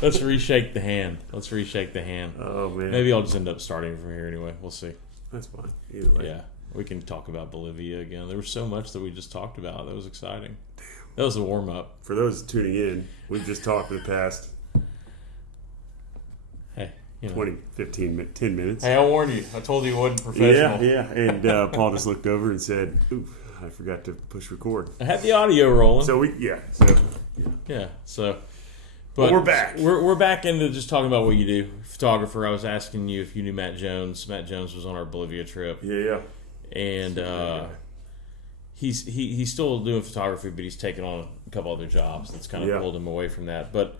Let's reshake the hand. Oh, man. Maybe I'll just end up starting from here anyway. We'll see. That's fine. Either way. Yeah. We can talk about Bolivia again. There was so much that we just talked about. That was exciting. That was a warm-up. For those tuning in, we've just talked for the past 20, 15, 10 minutes. Hey, I warned you. I told you it wasn't professional. Yeah. And Paul just looked over and said, "Ooh, I forgot to push record." I had the audio rolling. But we're back. We're back into just talking about what you do. Photographer, I was asking you if you knew Matt Jones. Matt Jones was on our Bolivia trip. Yeah. And he's still doing photography, but he's taken on a couple other jobs that's kind of pulled him away from that. But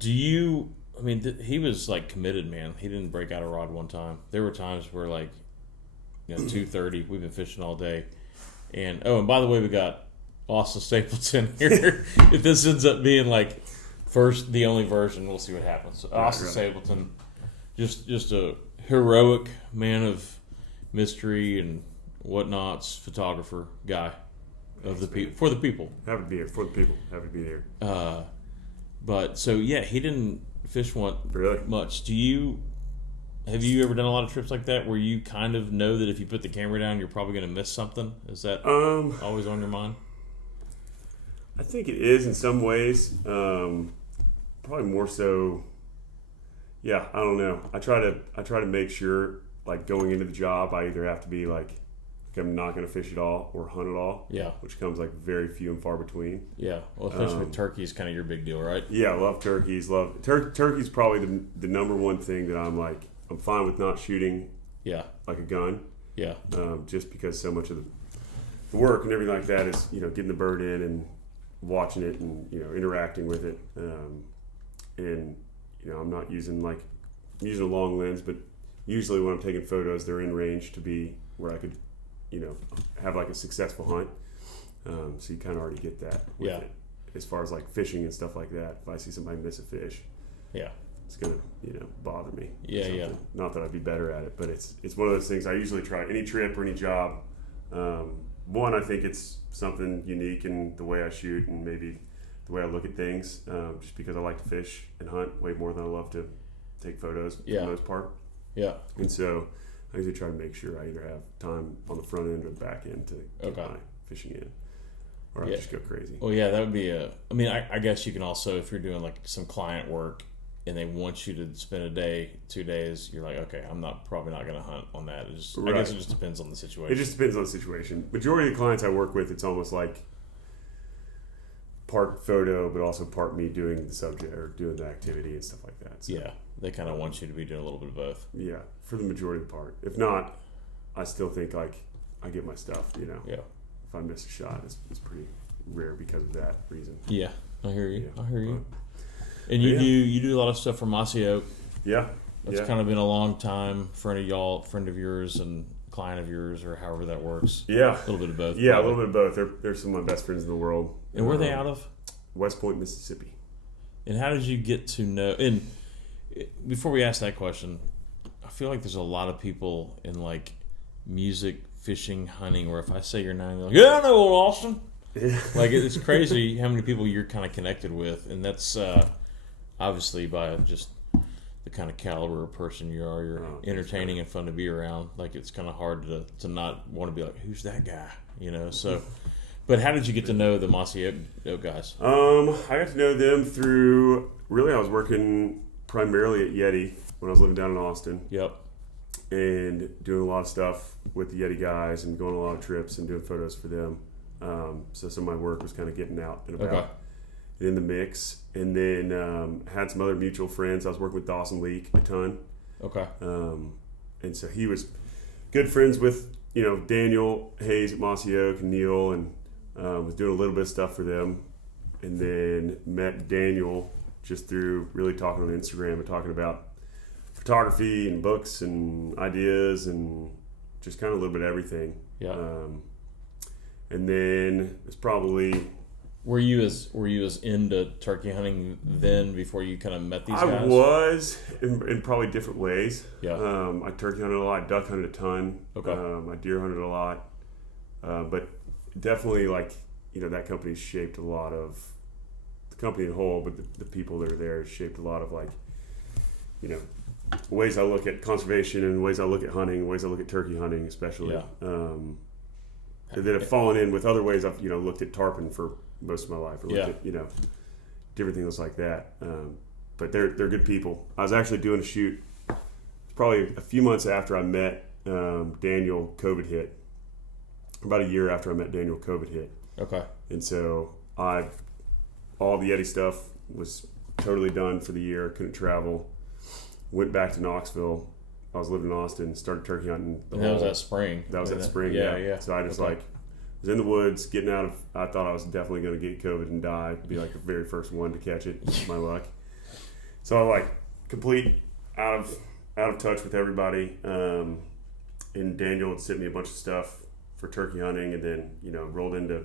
he was like committed, man. He didn't break out a rod one time. There were times where 2:30, we've been fishing all day. And by the way, we got Austin Stapleton here. If this ends up being the only version, we'll see what happens. So Austin Stapleton, just a heroic man of mystery and whatnots, photographer guy of the people for the people. Happy to be here for the people. Happy to be here. But so he didn't fish much. Have you ever done a lot of trips like that where you kind of know that if you put the camera down, you're probably going to miss something? Is that always on your mind? I think it is in some ways. Probably more so. Yeah, I don't know. I try to make sure, going into the job, I either have to be I'm not going to fish at all or hunt at all. Yeah. Which comes very few and far between. Yeah. Well, especially with turkey is kind of your big deal, right? Yeah, I love turkeys. Turkey's probably the number one thing that I'm fine with not shooting. Yeah. Like a gun. Yeah. Just because so much of the work and everything like that is getting the bird in and watching it and interacting with it. And I'm not using I'm using a long lens, but usually when I'm taking photos, they're in range to be where I could have a successful hunt. So you kind of already get that with it. As far as fishing and stuff like that, if I see somebody miss a fish, it's gonna bother me. Yeah. Not that I'd be better at it, but it's one of those things I usually try any trip or any job. One, I think it's something unique in the way I shoot and maybe the way I look at things, just because I like to fish and hunt way more than I love to take photos for the most part. Yeah. And so I usually try to make sure I either have time on the front end or the back end to get my fishing in, or I just go crazy. Well, yeah, that would be I guess you can also, if you're doing some client work and they want you to spend a day, 2 days, you're like, okay, I'm probably not going to hunt on that. I guess it just depends on the situation. It just depends on the situation. Majority of the clients I work with, it's almost part photo, but also part me doing the subject or doing the activity and stuff like that. So, yeah, they kind of want you to be doing a little bit of both. Yeah, for the majority of the part. If not, I still think I get my stuff. Yeah. If I miss a shot, it's pretty rare because of that reason. Yeah, I hear you. Yeah. I hear you. And you do a lot of stuff for Mossy Oak. Yeah. That's kind of been a long time friend of yours and client of yours, or however that works. Yeah. A little bit of both. Yeah, probably. A little bit of both. They're some of my best friends in the world. And where are they out of? West Point, Mississippi. And how did you get to know? And before we ask that question, I feel like there's a lot of people in music, fishing, hunting, where if I say your name, they're like, yeah, I know old Austin. Yeah. It's crazy how many people you're kind of connected with, and that's obviously by just the kind of caliber of person you are. You're entertaining and fun to be around. It's kind of hard to not want to be like, who's that guy? So. But how did you get to know the Mossy Oak guys? I got to know them through, really I was working primarily at Yeti when I was living down in Austin. Yep. And doing a lot of stuff with the Yeti guys and going on a lot of trips and doing photos for them. So some of my work was kind of getting out and about in the mix. And then had some other mutual friends. I was working with Dawson Leak a ton. Okay. And so he was good friends with, Daniel Hayes at Mossy Oak and Neil, and was doing a little bit of stuff for them. And then met Daniel just through really talking on Instagram and talking about photography and books and ideas and just kind of a little bit of everything. Yeah. And then it's probably... Were you as into turkey hunting then before you kind of met these guys? I was in probably different ways. Yeah. I turkey hunted a lot. I duck hunted a ton. Okay. I deer hunted a lot. But definitely that company shaped a lot of the company in whole, but the people that are there shaped a lot of like, you know, ways I look at conservation and ways I look at hunting, ways I look at turkey hunting, especially. That have fallen in with other ways I've, you know, looked at tarpon for most of my life, or looked at, you know, different things like that. But they're good people. I was actually doing a shoot probably a few months after I met Daniel. COVID hit. About a year after I met Daniel, COVID hit. Okay. And so all the Yeti stuff was totally done for the year. Couldn't travel. Went back to Knoxville. I was living in Austin. Started turkey hunting. And that was that spring. That was that spring. Yeah. So I just was in the woods, getting out of. I thought I was definitely going to get COVID and die. Be like the very first one to catch it. My luck. So I like complete out of touch with everybody. And Daniel had sent me a bunch of stuff for turkey hunting, and then, you know, rolled into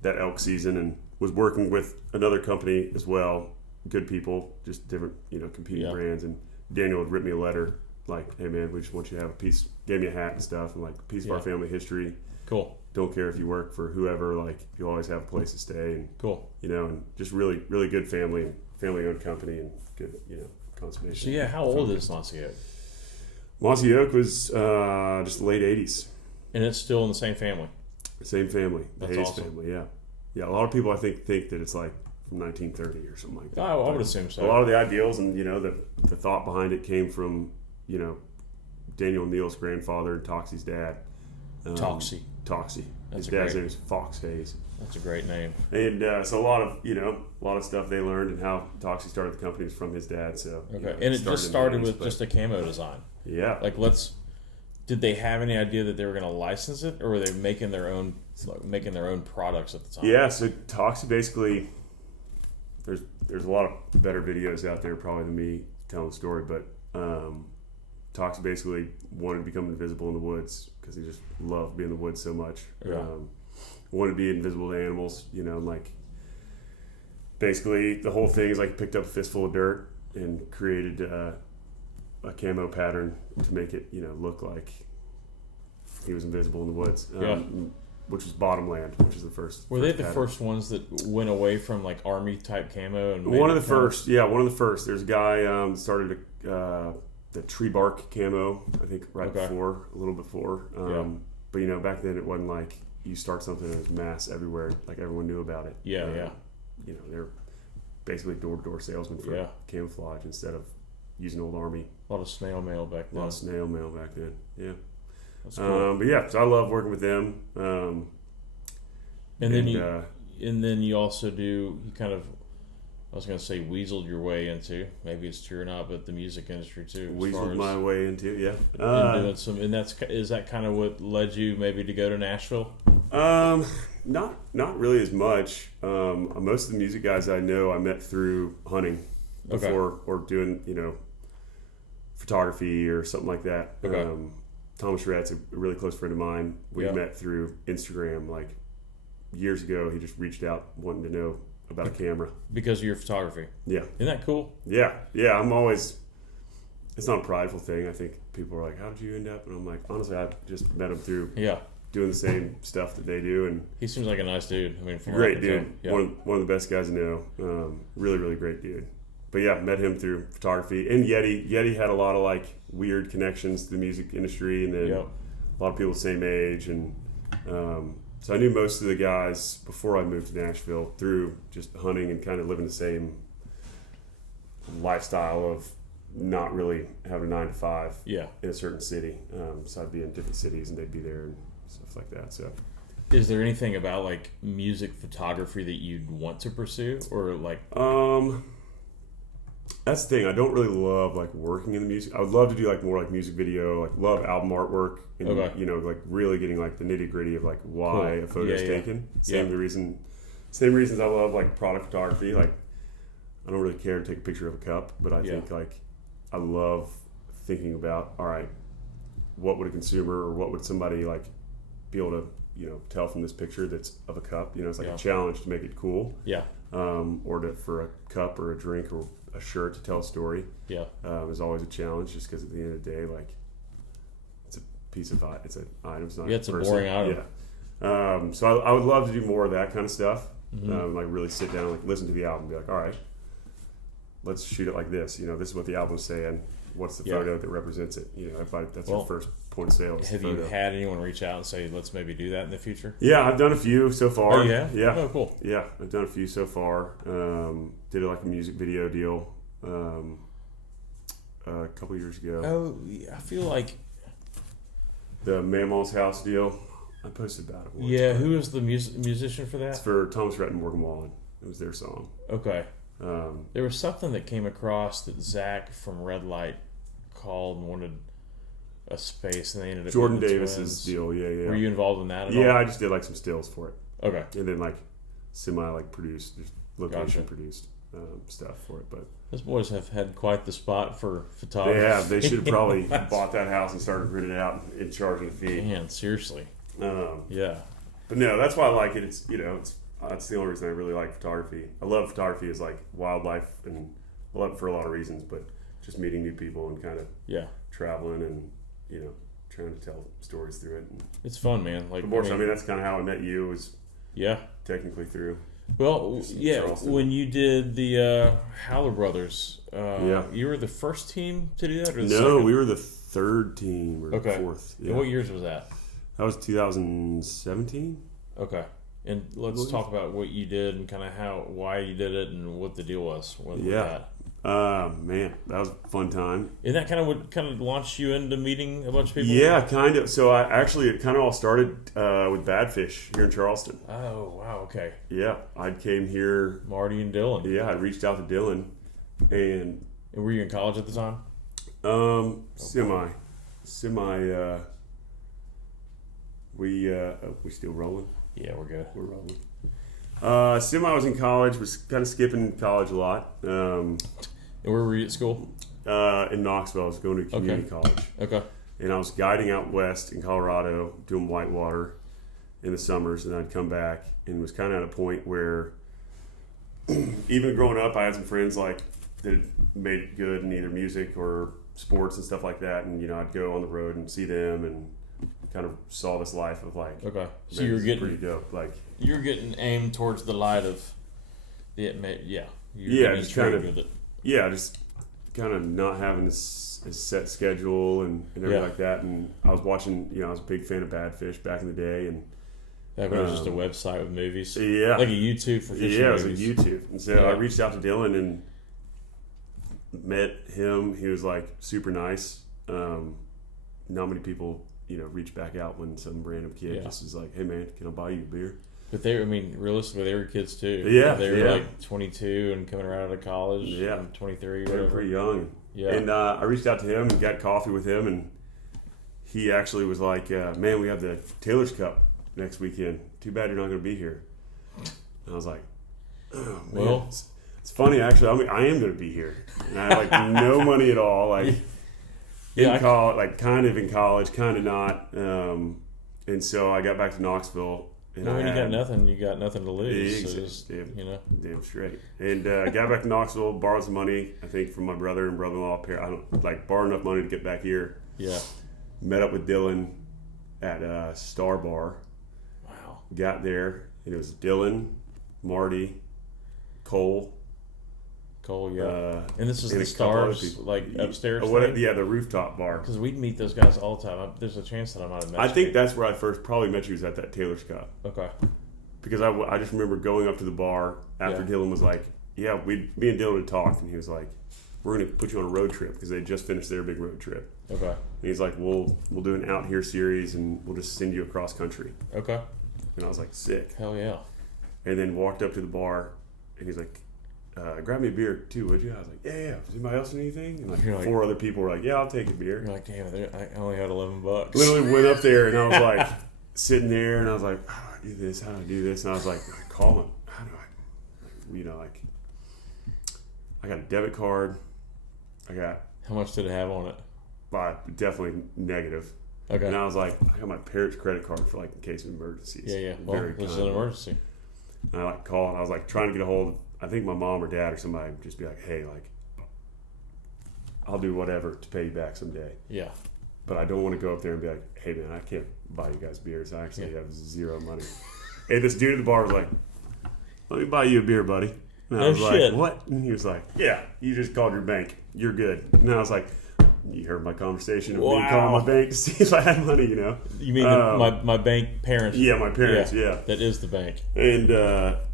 that elk season and was working with another company as well. Good people, just different, you know, competing brands. And Daniel had written me a letter like, hey man, we just want you to have a piece, gave me a hat and stuff, and like a piece of our family history. Cool. Don't care if you work for whoever, like you always have a place to stay. And cool. You know, and just really, really good family owned company, and good, you know, conservation. So how old is Mossy Oak? Mossy Oak was just the late 80s. And it's still in the same family? Same family. The That's Hayes awesome. family, yeah. Yeah, a lot of people I think that it's like from 1930 or something like that. I would assume so. A lot of the ideals and, you know, the thought behind it came from, you know, Daniel Neal's grandfather and Toxie's dad. Toxie. His dad's name is Fox Hayes. That's a great name. And so a lot of stuff they learned, and how Toxie started the company was from his dad. So okay, you know, and it just started with just a camo design. Yeah. Like did they have any idea that they were going to license it, or were they making their own products at the time? Yeah. So Toxie basically, there's a lot of better videos out there probably than me telling the story, but Toxie basically wanted to become invisible in the woods because he just loved being in the woods so much. Yeah. Wanted to be invisible to animals, you know, and like basically the whole thing is like picked up a fistful of dirt and created a camo pattern to make it, you know, look like he was invisible in the woods. Which was Bottomland, which is the first. Were they the pattern. first ones that went away from like army type camo? And one of the first. There's a guy started the tree bark camo, I think, a little before. But you know, back then it wasn't like you start something and it was mass everywhere, like everyone knew about it. Yeah. You know, they're basically door-to-door salesmen for camouflage instead of using old army. A lot of snail mail back then. Yeah. That's cool. But yeah, so I love working with them. And then you also you kind of, I was going to say weaseled your way into, maybe it's true or not, but the music industry too. Weaseled my way into, yeah. And is that kind of what led you maybe to go to Nashville? Not really as much. Most of the music guys I know I met through hunting before, or doing, you know, photography or something like that. Okay. Thomas Rat's a really close friend of mine. We met through Instagram like years ago. He just reached out wanting to know about a camera. Because of your photography? Yeah. Isn't that cool? Yeah. It's not a prideful thing. I think people are like, how did you end up? And I'm like, honestly, I just met him through doing the same stuff that they do. And he seems like a nice dude. I mean, great dude. Yeah. One of the best guys I know. Really, really great dude. But yeah, met him through photography. And Yeti had a lot of like weird connections to the music industry, and then a lot of people the same age. And so I knew most of the guys before I moved to Nashville through just hunting and kind of living the same lifestyle of not really having a 9 to 5 in a certain city. So I'd be in different cities and they'd be there and stuff like that. So is there anything about like music photography that you'd want to pursue, or like that's the thing. I don't really love like working in the music. I would love to do like more like music video, like love album artwork, and you know, like really getting like the nitty gritty of like why a photo is taken. Same reasons I love like product photography. Like I don't really care to take a picture of a cup, but I think like I love thinking about, all right, what would a consumer or what would somebody like be able to, you know, tell from this picture that's of a cup. You know, it's like a challenge to make it cool. Yeah. Or for a cup or a drink or a shirt to tell a story. Yeah. Is always a challenge, just because at the end of the day, like, it's a piece of it's an item. It's not it's a boring item. Yeah. So I would love to do more of that kind of stuff. Like really sit down, like listen to the album, and be like, all right, let's shoot it like this. This is what the album's saying. What's the photo that represents it? That's your first point of sale. Have you had anyone reach out and say, let's maybe do that in the future? Yeah, I've done a few so far. Oh, yeah? Yeah. Oh, cool. Yeah, I've done a few so far. Did like a music video deal a couple years ago. Oh, I feel like... The Mammal's House deal. I posted about it once. Yeah, who was the musician for that? It's for Thomas Rhett and Morgan Wallen. It was their song. Okay. There was something that came across that Zach from Red Light called and wanted a space, and they ended up Jordan Davis's deal. Yeah. Were you involved in that at all? Yeah, I just did like some stills for it. Okay. And then like produced, just location produced stuff for it. But those boys have had quite the spot for photography. They have. They should have probably bought that house and started renting it out and charging a fee. Man, seriously. Yeah. But no, that's why I like it. It's that's the only reason I really like photography. I love photography as like wildlife, and I love it for a lot of reasons. But just meeting new people and kind of traveling and trying to tell stories through it. And it's fun, man. Like, I mean, that's kind of how I met you. Was technically through. Well, Charleston. When you did the Howler Brothers, you were the first team to do that, or the second? We were the third team or fourth. Yeah. And what years was that? That was 2017. Okay. And let's talk about what you did and kind of why you did it and what the deal was with that. Man, that was a fun time. And that kind of launched you into meeting a bunch of people? Yeah, kind of. So it kind of all started with Badfish here in Charleston. Oh, wow, okay. Yeah, I came here. Marty and Dylan. Yeah, I reached out to Dylan. And were you in college at the time? Semi. We still rolling? Yeah, we're good. We're rolling. Semi was in college, was kind of skipping college a lot. And where were you at school? In Knoxville. I was going to community college. Okay. And I was guiding out west in Colorado, doing whitewater in the summers, and I'd come back and was kind of at a point where even growing up, I had some friends like that made it good in either music or sports and stuff like that, and I'd go on the road and see them and kind of saw this life of like, okay, so you were getting pretty dope, like you're getting aimed towards the light of just kind of not having a set schedule and everything like that. And I was watching, I was a big fan of Badfish back in the day, and that was just a website with movies, like a YouTube for fishing. Yeah, it was a YouTube, and so I reached out to Dylan and met him. He was like super nice. Not many people reach back out when some random kid just is like, hey man, can I buy you a beer? But realistically, they were kids too. Yeah. They were like 22 and coming right out of college. Yeah. And 23 or they whatever. were pretty young. Yeah. And I reached out to him and got coffee with him, and he actually was like, man, we have the Taylor's Cup next weekend. Too bad you're not going to be here. And I was like, oh, man. Well, it's funny actually. I mean, I am going to be here. And I had like no money at all. Like, college, like kind of in college, kind of not. And so I got back to Knoxville. And when you got nothing to lose. Exactly. So damn straight. And got back to Knoxville, borrowed some money, I think, from my brother and brother-in-law. I don't borrow enough money to get back here. Yeah. Met up with Dylan at Star Bar. Wow. Got there, and it was Dylan, Marty, Cole. Yeah. And this is the Stars, like upstairs. The rooftop bar. Because we'd meet those guys all the time. There's a chance that I might have met you. I think that's where I first probably met you, was at that Taylor's Cup. Okay. Because I just remember going up to the bar after Dylan was like, me and Dylan had talked, and he was like, we're going to put you on a road trip, because they had just finished their big road trip. Okay. And he's like, we'll do an out here series, and we'll just send you across country. Okay. And I was like, sick. Hell yeah. And then walked up to the bar, and he's like, grab me a beer too, would you? I was like, yeah. Does anybody else need anything? And like 4 other people were like, yeah, I'll take a beer. You're like, damn, I only had $11. Literally went up there, and I was like sitting there, and I was like, how do I do this? How do I do this? And I was like, call him. How do I, I got a debit card. How much did it have on it? Definitely negative. Okay. And I was like, I got my parents' credit card for like in case of emergencies. Yeah. Well, this is an emergency. And I called, and I was like trying to get a hold of, I think my mom or dad or somebody, just be like, hey, I'll do whatever to pay you back someday. Yeah. But I don't want to go up there and be like, hey man, I can't buy you guys beers. I actually have zero money. And this dude at the bar was like, let me buy you a beer, buddy. And I No was shit. like, what? And he was like, yeah, you just called your bank. You're good. And I was like, you heard my conversation of me calling my bank to see if I had money, you know? You mean my bank parents? Yeah, my parents, yeah. That is the bank. And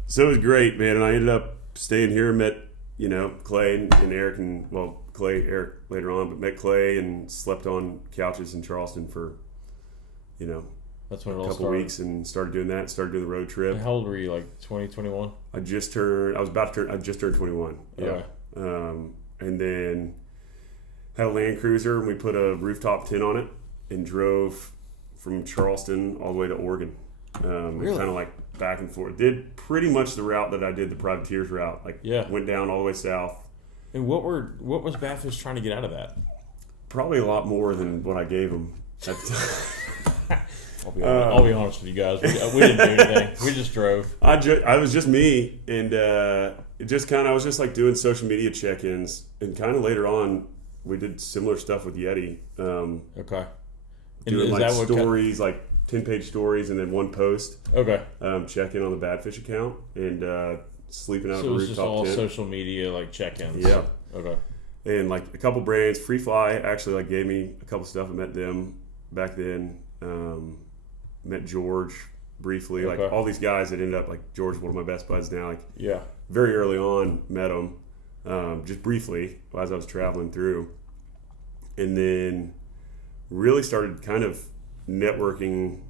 so it was great, man. And I ended up staying here, met, you know, Clay and Eric, and, well, Eric later on, but met Clay and slept on couches in Charleston for, you know, that's when it a all couple started. weeks, and started doing that, started doing the road trip. And how old were you, like 20, 21? I just turned 21. Yeah. Okay. And then had a Land Cruiser, and we put a rooftop tent on it and drove from Charleston all the way to Oregon. Really? Kind of like back and forth. Did pretty much the route that I did, the privateers route. Like, went down all the way south. And what was Badfish trying to get out of that? Probably a lot more than what I gave them at the time. I'll be honest with you guys. We didn't do anything. We just drove. I was just me, and it just kind of, I was just like doing social media check-ins, and kind of later on we did similar stuff with Yeti. Okay. Doing like stories, like 10-page stories, and then one post. Okay. Check-in on the Badfish account, and sleeping out of a rooftop tent. So it was just all social media like check-ins. Yeah. Okay. And like a couple brands, Free Fly actually like gave me a couple stuff. I met them back then. Met George briefly. Okay. Like all these guys that ended up, like George, one of my best buds now. Like, yeah. Very early on, met him just briefly as I was traveling through, and then really started kind of networking.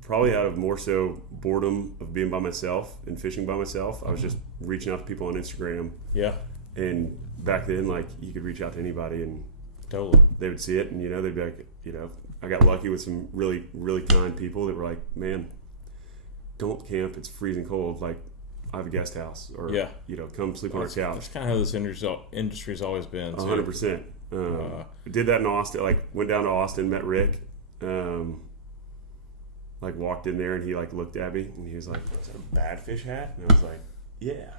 Probably out of more so boredom of being by myself and fishing by myself. I was just reaching out to people on Instagram. Yeah. And back then, like, you could reach out to anybody and totally they would see it, and, you know, they'd be like, you know, I got lucky with some really, really kind people that were like, man, don't camp. It's freezing cold. Like, I have a guest house, or, you know, come sleep on our couch. That's kind of how this industry's always been. 100%. Did that in Austin. Like, went down to Austin, met Rick. Like, walked in there, and he like looked at me, and he was like, "Is that a Badfish hat?" And I was like, "Yeah."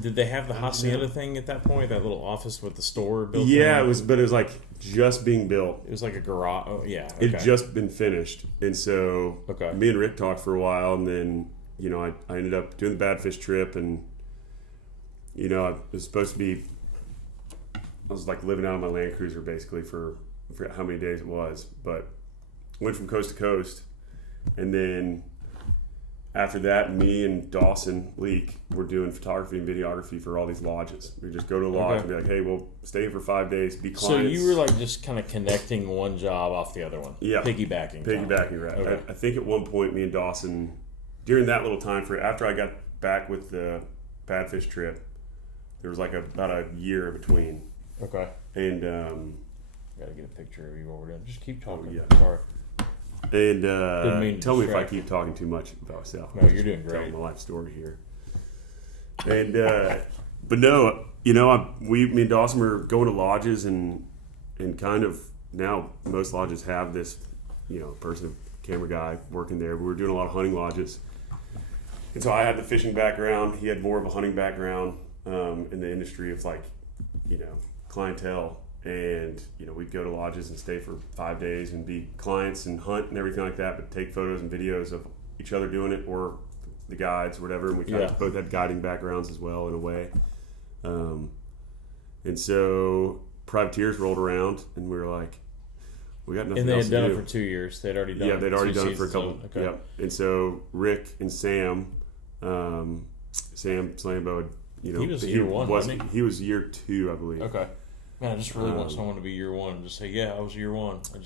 Did they have the hacienda thing at that point? That little office with the store built? Yeah, it was like just being built. It was like a garage. Oh, yeah. Okay. It had just been finished, and so me and Rick talked for a while, and then, you know, I ended up doing the Badfish trip, and, you know, I was supposed to be. I was like living out of my Land Cruiser basically for I forgot how many days it was, but went from coast to coast. And then after that, me and Dawson Leak were doing photography and videography for all these lodges. We just go to a lodge and be like, hey, we'll stay here for 5 days, be clients. So you were like just kind of connecting one job off the other one? Yeah. Piggybacking, right. Okay. I think at one point, me and Dawson, during that little time frame, after I got back with the Badfish trip, there was like about a year between. Okay. And gotta get a picture of you while we're done. Just keep talking. Yeah. Sorry. And tell me if I keep talking too much about myself. No, you're doing great. Telling my life story here. And but no, you know, me and Dawson were going to lodges, and kind of now most lodges have this, you know, camera guy working there. We were doing a lot of hunting lodges, and so I had the fishing background. He had more of a hunting background in the industry of, like, you know, clientele. And, you know, we'd go to lodges and stay for 5 days and be clients and hunt and everything like that, but take photos and videos of each other doing it, or the guides or whatever. And we kind of both had guiding backgrounds as well, in a way. And so privateers rolled around, and we were like, we got nothing else to do. And they had done it for 2 years. They'd already done it. Yeah, they'd already done it for a couple. Okay. Yep. And so Rick and Sam Slambo, you know, he was year one, wasn't he? He was year 2, I believe. Okay. Man, I just really want someone to be year one and just say, yeah, I was year one. I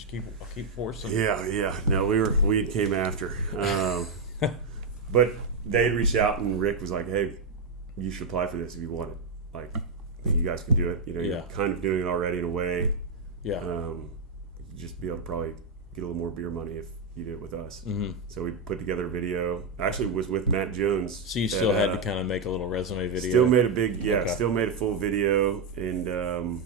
keep forcing. Yeah. No, we came after. But they had reached out, and Rick was like, hey, you should apply for this if you want it. Like, you guys can do it. You know, you're kind of doing it already in a way. Yeah. Just be able to probably get a little more beer money if you did it with us. Mm-hmm. So we put together a video. Actually, it was with Matt Jones. So you still had to kind of make a little resume video. Still made still made a full video, and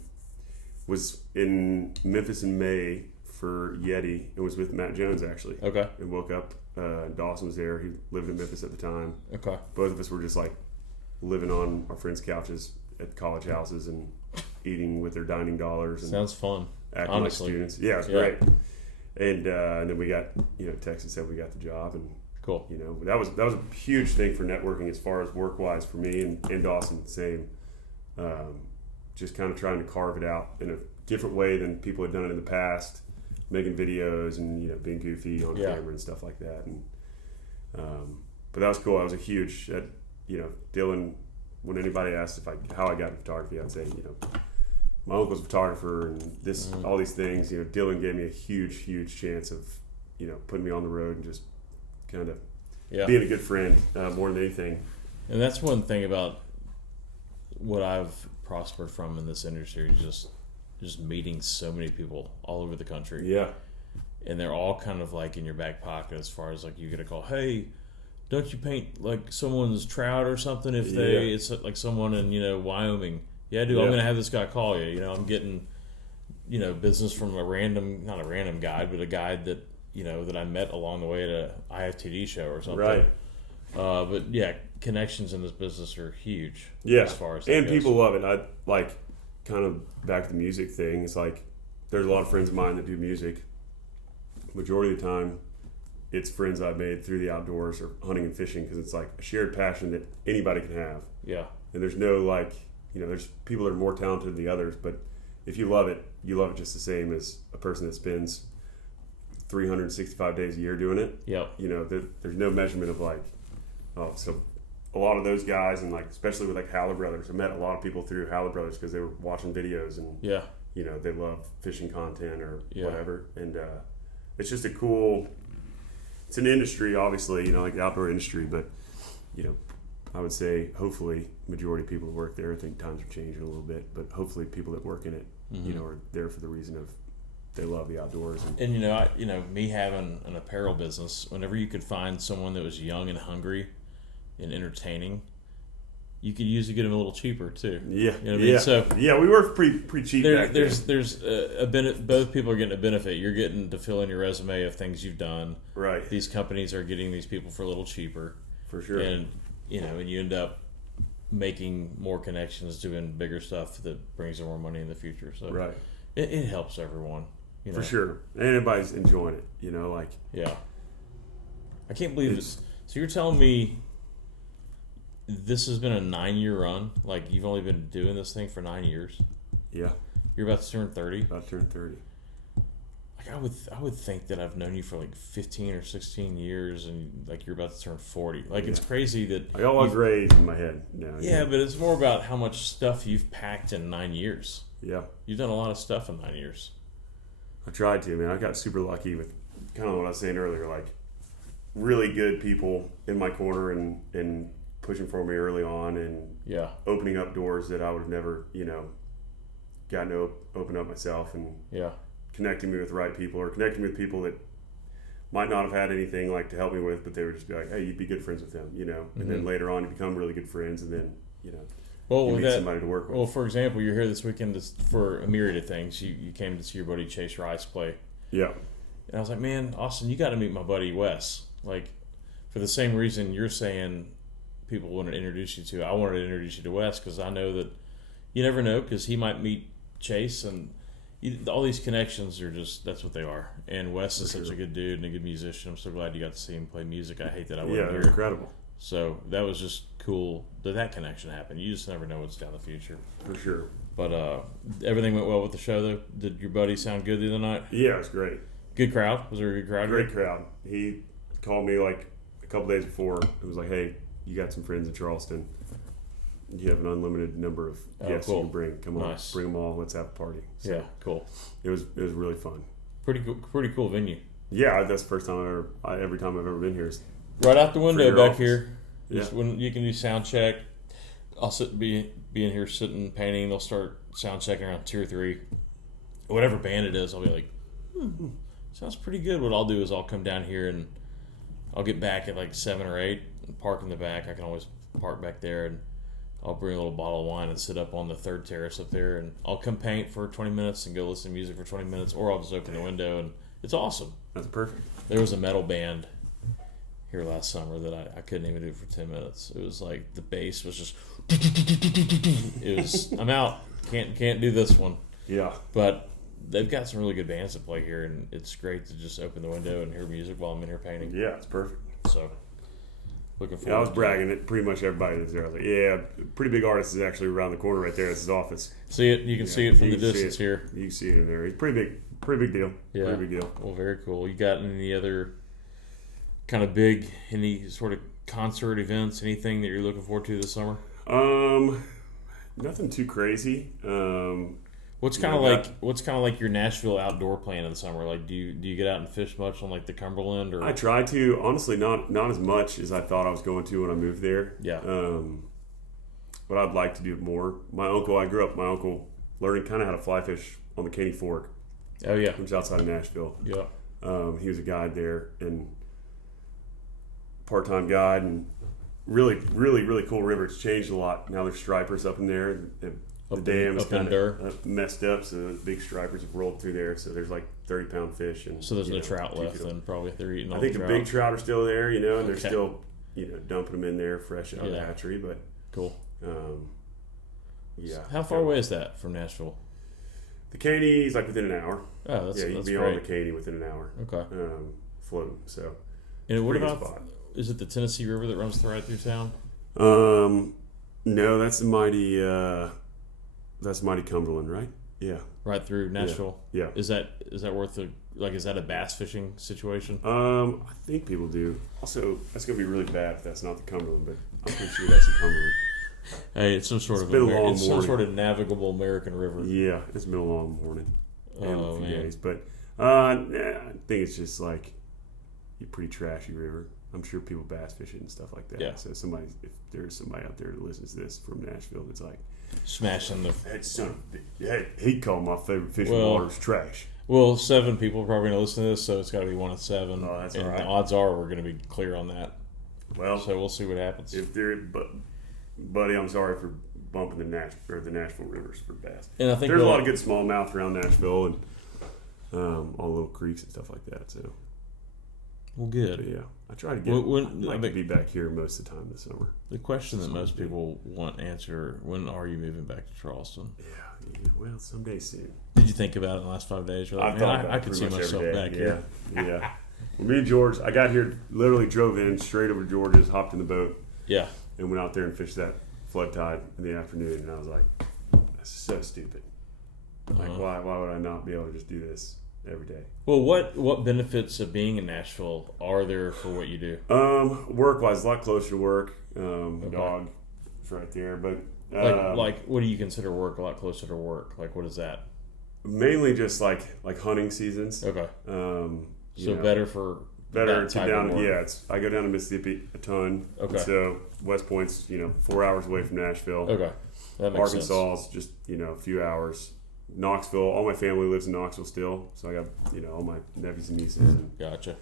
was in Memphis in May for Yeti. It was with Matt Jones, actually. Okay. And woke up. Dawson was there. He lived in Memphis at the time. Okay. Both of us were just like living on our friends' couches at college houses and eating with their dining dollars. And sounds fun. Acting like students. Yeah, it was great. And then we got, you know, text and said we got the job, and Cool. You know, that was a huge thing for networking as far as work wise for me and Austin. Same. Just kind of trying to carve it out in a different way than people had done it in the past, making videos and, you know, being goofy on camera and stuff like that. And but that was cool. I was a huge, you know, Dylan. When anybody asked how I got into photography, I'd say, you know, my uncle's a photographer and all these things. You know, Dylan gave me a huge chance of, you know, putting me on the road and just kind of being a good friend more than anything. And that's one thing about what I've prospered from in this industry is just meeting so many people all over the country. Yeah. And they're all kind of like in your back pocket as far as like you get a call, hey, don't you paint like someone's trout or something if it's like someone in, you know, Wyoming. Yeah, dude, I'm going to have this guy call you. You know, I'm getting, you know, business from not a random guide, but a guide that, you know, that I met along the way at a IFTD show or something. Right. But yeah, connections in this business are huge. Yeah. As far as and goes. people love it. I like kind of back to the music thing. It's like there's a lot of friends of mine that do music. Majority of the time, it's friends I've made through the outdoors or hunting and fishing because it's like a shared passion that anybody can have. Yeah. And there's no like, you know, there's people that are more talented than the others, but if you love it just the same as a person that spends 365 days a year doing it. Yep. You know, there's no measurement of like, oh, so a lot of those guys and like, especially with like Haller Brothers, I met a lot of people through Haller Brothers because they were watching videos and, you know, they love fishing content or whatever. And it's just it's an industry, obviously, you know, like the outdoor industry, but, you know, I would say hopefully majority of people that work there, I think times are changing a little bit, but hopefully people that work in it, you know, are there for the reason of they love the outdoors. And you know, me having an apparel business, whenever you could find someone that was young and hungry and entertaining, you could usually get them a little cheaper too. Yeah, you know what I mean? So we work pretty cheap. There's a benefit. Both people are getting a benefit. You're getting to fill in your resume of things you've done. Right. These companies are getting these people for a little cheaper. For sure. And you know, and you end up making more connections, doing bigger stuff that brings them more money in the future. So right. It helps everyone. You know? For sure. And everybody's enjoying it. You know, like I can't believe this. So you're telling me this has been a 9-year run? Like you've only been doing this thing for 9 years? Yeah. You're about to turn 30? About to turn 30. Like I would think that I've known you for like 15 or 16 years and like you're about to turn 40. Like it's crazy that I got a lot of grades in my head now. Yeah, but it's more about how much stuff you've packed in 9 years. Yeah. You've done a lot of stuff in 9 years. I tried to, man. I got super lucky with kind of what I was saying earlier, like really good people in my corner and pushing for me early on and opening up doors that I would have never, you know, gotten to open up myself and connecting me with the right people or connecting me with people that might not have had anything like to help me with, but they would just be like, hey, you'd be good friends with them, you know, and then later on you become really good friends and then, you know, you meet somebody to work with. Well, for example, you're here this weekend for a myriad of things. You came to see your buddy Chase Rice play. Yeah. And I was like, man, Austin, you got to meet my buddy Wes. Like, for the same reason you're saying people want to introduce you to, I wanted to introduce you to Wes because I know that you never know because he might meet Chase and all these connections are just, that's what they are. And Wes is such a good dude and a good musician. I'm so glad you got to see him play music. I hate that I wasn't here. Yeah, incredible. So that was just cool that connection happened. You just never know what's down the future. For sure. But everything went well with the show, though. Did your buddy sound good the other night? Yeah, it was great. Good crowd? Was there a good crowd? Great crowd. He called me like a couple days before. It was like, hey, you got some friends in Charleston. You have an unlimited number of guests you can bring. Come on, bring them all. Let's have a party. So yeah, cool. It was really fun. Pretty cool venue. Yeah, that's the first time every time I've ever been here. Is right out the window back office. here. Yeah. Just when you can do sound check. I'll be in here sitting painting. They'll start sound checking around 2 or 3. Whatever band it is, I'll be like, sounds pretty good. What I'll do is I'll come down here and I'll get back at like 7 or 8 and park in the back. I can always park back there and I'll bring a little bottle of wine and sit up on the 3rd terrace up there and I'll come paint for 20 minutes and go listen to music for 20 minutes or I'll just open the window and it's awesome. That's perfect. There was a metal band here last summer that I couldn't even do it for 10 minutes. It was like the bass was just it was I'm out. Can't do this one. Yeah. But they've got some really good bands that play here and it's great to just open the window and hear music while I'm in here painting. Yeah, it's perfect. So looking forward. Yeah, I was bragging at pretty much everybody that's there. I was like, yeah, pretty big artist is actually around the corner right there. That's his office. See it? You can see it from the distance here. You can see it in there. He's pretty big deal. Yeah. Pretty big deal. Well, very cool. You got any other kind of any sort of concert events, anything that you're looking forward to this summer? Nothing too crazy. What's kind of like your Nashville outdoor plan in the summer? Like, do you get out and fish much on like the Cumberland? Or I try to. Honestly, not as much as I thought I was going to when I moved there. Yeah. But I'd like to do it more. My uncle learning kind of how to fly fish on the Caney Fork. Oh yeah. Which is outside of Nashville. Yeah. He was a guide there and part-time guide, and really, really, really cool river. It's changed a lot. Now there's stripers up in there. The dam's kind of messed up, so the big stripers have rolled through there. So there's like 30-pound fish, and so there's no trout left. Then probably they're eating. I think the big trout are still there, and they're still, dumping them in there fresh out of the hatchery. But cool. Yeah. So how far away is that from Nashville? The Caney is like within an hour. Oh, that's you can be on the Caney within an hour. Okay. Floating. So. And what about? Is it the Tennessee River that runs right through town? No, that's the mighty. That's mighty Cumberland, right? Yeah. Right through Nashville. Yeah. Is that worth is that a bass fishing situation? I think people do. Also, that's gonna be really bad if that's not the Cumberland, but I'm pretty sure that's the Cumberland. Hey, it's some sort of navigable American river. Yeah, it's been a long morning. Oh man. Days, but I think it's just like a pretty trashy river. I'm sure people bass fish it and stuff like that. Yeah. So if there's somebody out there that listens to this from Nashville that's like smashing the he'd call my favorite fishing waters trash. Well, 7 people are probably going to listen to this, so it's got to be 1 of 7. Oh, that's and all right. The odds are we're going to be clear on that. Well, so we'll see what happens. If they're, buddy, I'm sorry for bumping the Nashville rivers for bass. And I think there's a lot of good smallmouth around Nashville and all little creeks and stuff like that. So, well, good. But yeah, I try to get. I'd like to be back here most of the time this summer. The question that most people want answer: when are you moving back to Charleston? Yeah, well, someday soon. Did you think about it in the last 5 days? You're like, I could see myself back here. Yeah. Well, me and George, I got here, literally drove in straight over to George's, hopped in the boat. Yeah. And went out there and fished that flood tide in the afternoon, and I was like, that's so stupid. Like, why would I not be able to just do this every day? Well, what benefits of being in Nashville are there for what you do? Work-wise, a lot closer to work. Dog is right there, but like what do you consider work? A lot closer to work. Like, what is that? Mainly just like hunting seasons. Okay. So better that to type down. Of work. Yeah, I go down to Mississippi a ton. Okay. So West Point's 4 hours away from Nashville. Okay. That makes Arkansas sense. is just a few hours. Knoxville, all my family lives in Knoxville still, so I got all my nephews and nieces. And gotcha.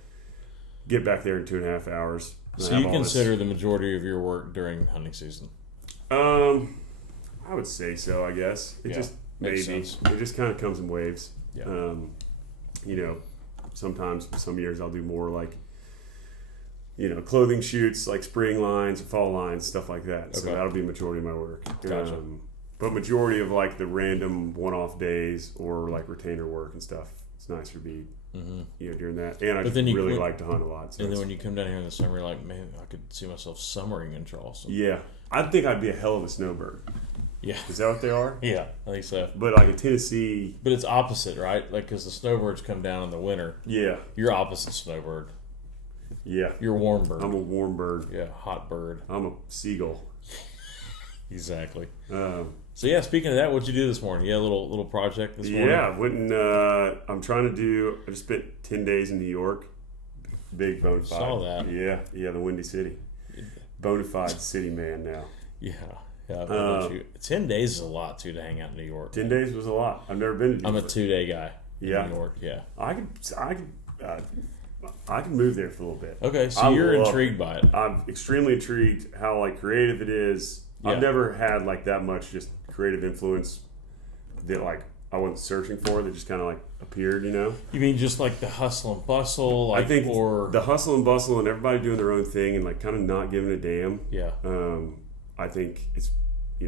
Get back there in 2.5 hours. So you consider the majority of your work during hunting season? I would say so. I guess it just maybe sense. It just kind of comes in waves. Yeah. Sometimes some years I'll do more like clothing shoots, like spring lines, fall lines, stuff like that. So that'll be the majority of my work. Gotcha. But majority of like the random one-off days or like retainer work and stuff, it's nicer to be during that. And I really like to hunt a lot. So and then when you come down here in the summer, you're like, man, I could see myself summering in Charleston. Yeah, I think I'd be a hell of a snowbird. Yeah, is that what they are? Yeah, I think so. But like in Tennessee, but it's opposite, right? Like because the snowbirds come down in the winter. Yeah, you're opposite snowbird. Yeah, you're a warm bird. I'm a warm bird. Yeah, hot bird. I'm a seagull. Exactly. So yeah, speaking of that, what'd you do this morning? You had a little project this morning? Yeah, went and I'm trying to do. I just spent 10 days in New York. Big bona fide. Saw that. Yeah, the Windy City. Bona fide city man now. Yeah. 10 days is a lot too to hang out in New York. 10 days was a lot. I've never been to New York. I'm a 2-day guy in New York. Yeah. I can move there for a little bit. Okay, so you're intrigued by it. I'm extremely intrigued how like creative it is. Yeah. I've never had like that much just creative influence that like I wasn't searching for, that just kind of like appeared, You mean just like the hustle and bustle? Like, I think the hustle and bustle and everybody doing their own thing and like kind of not giving a damn. Yeah. I think it's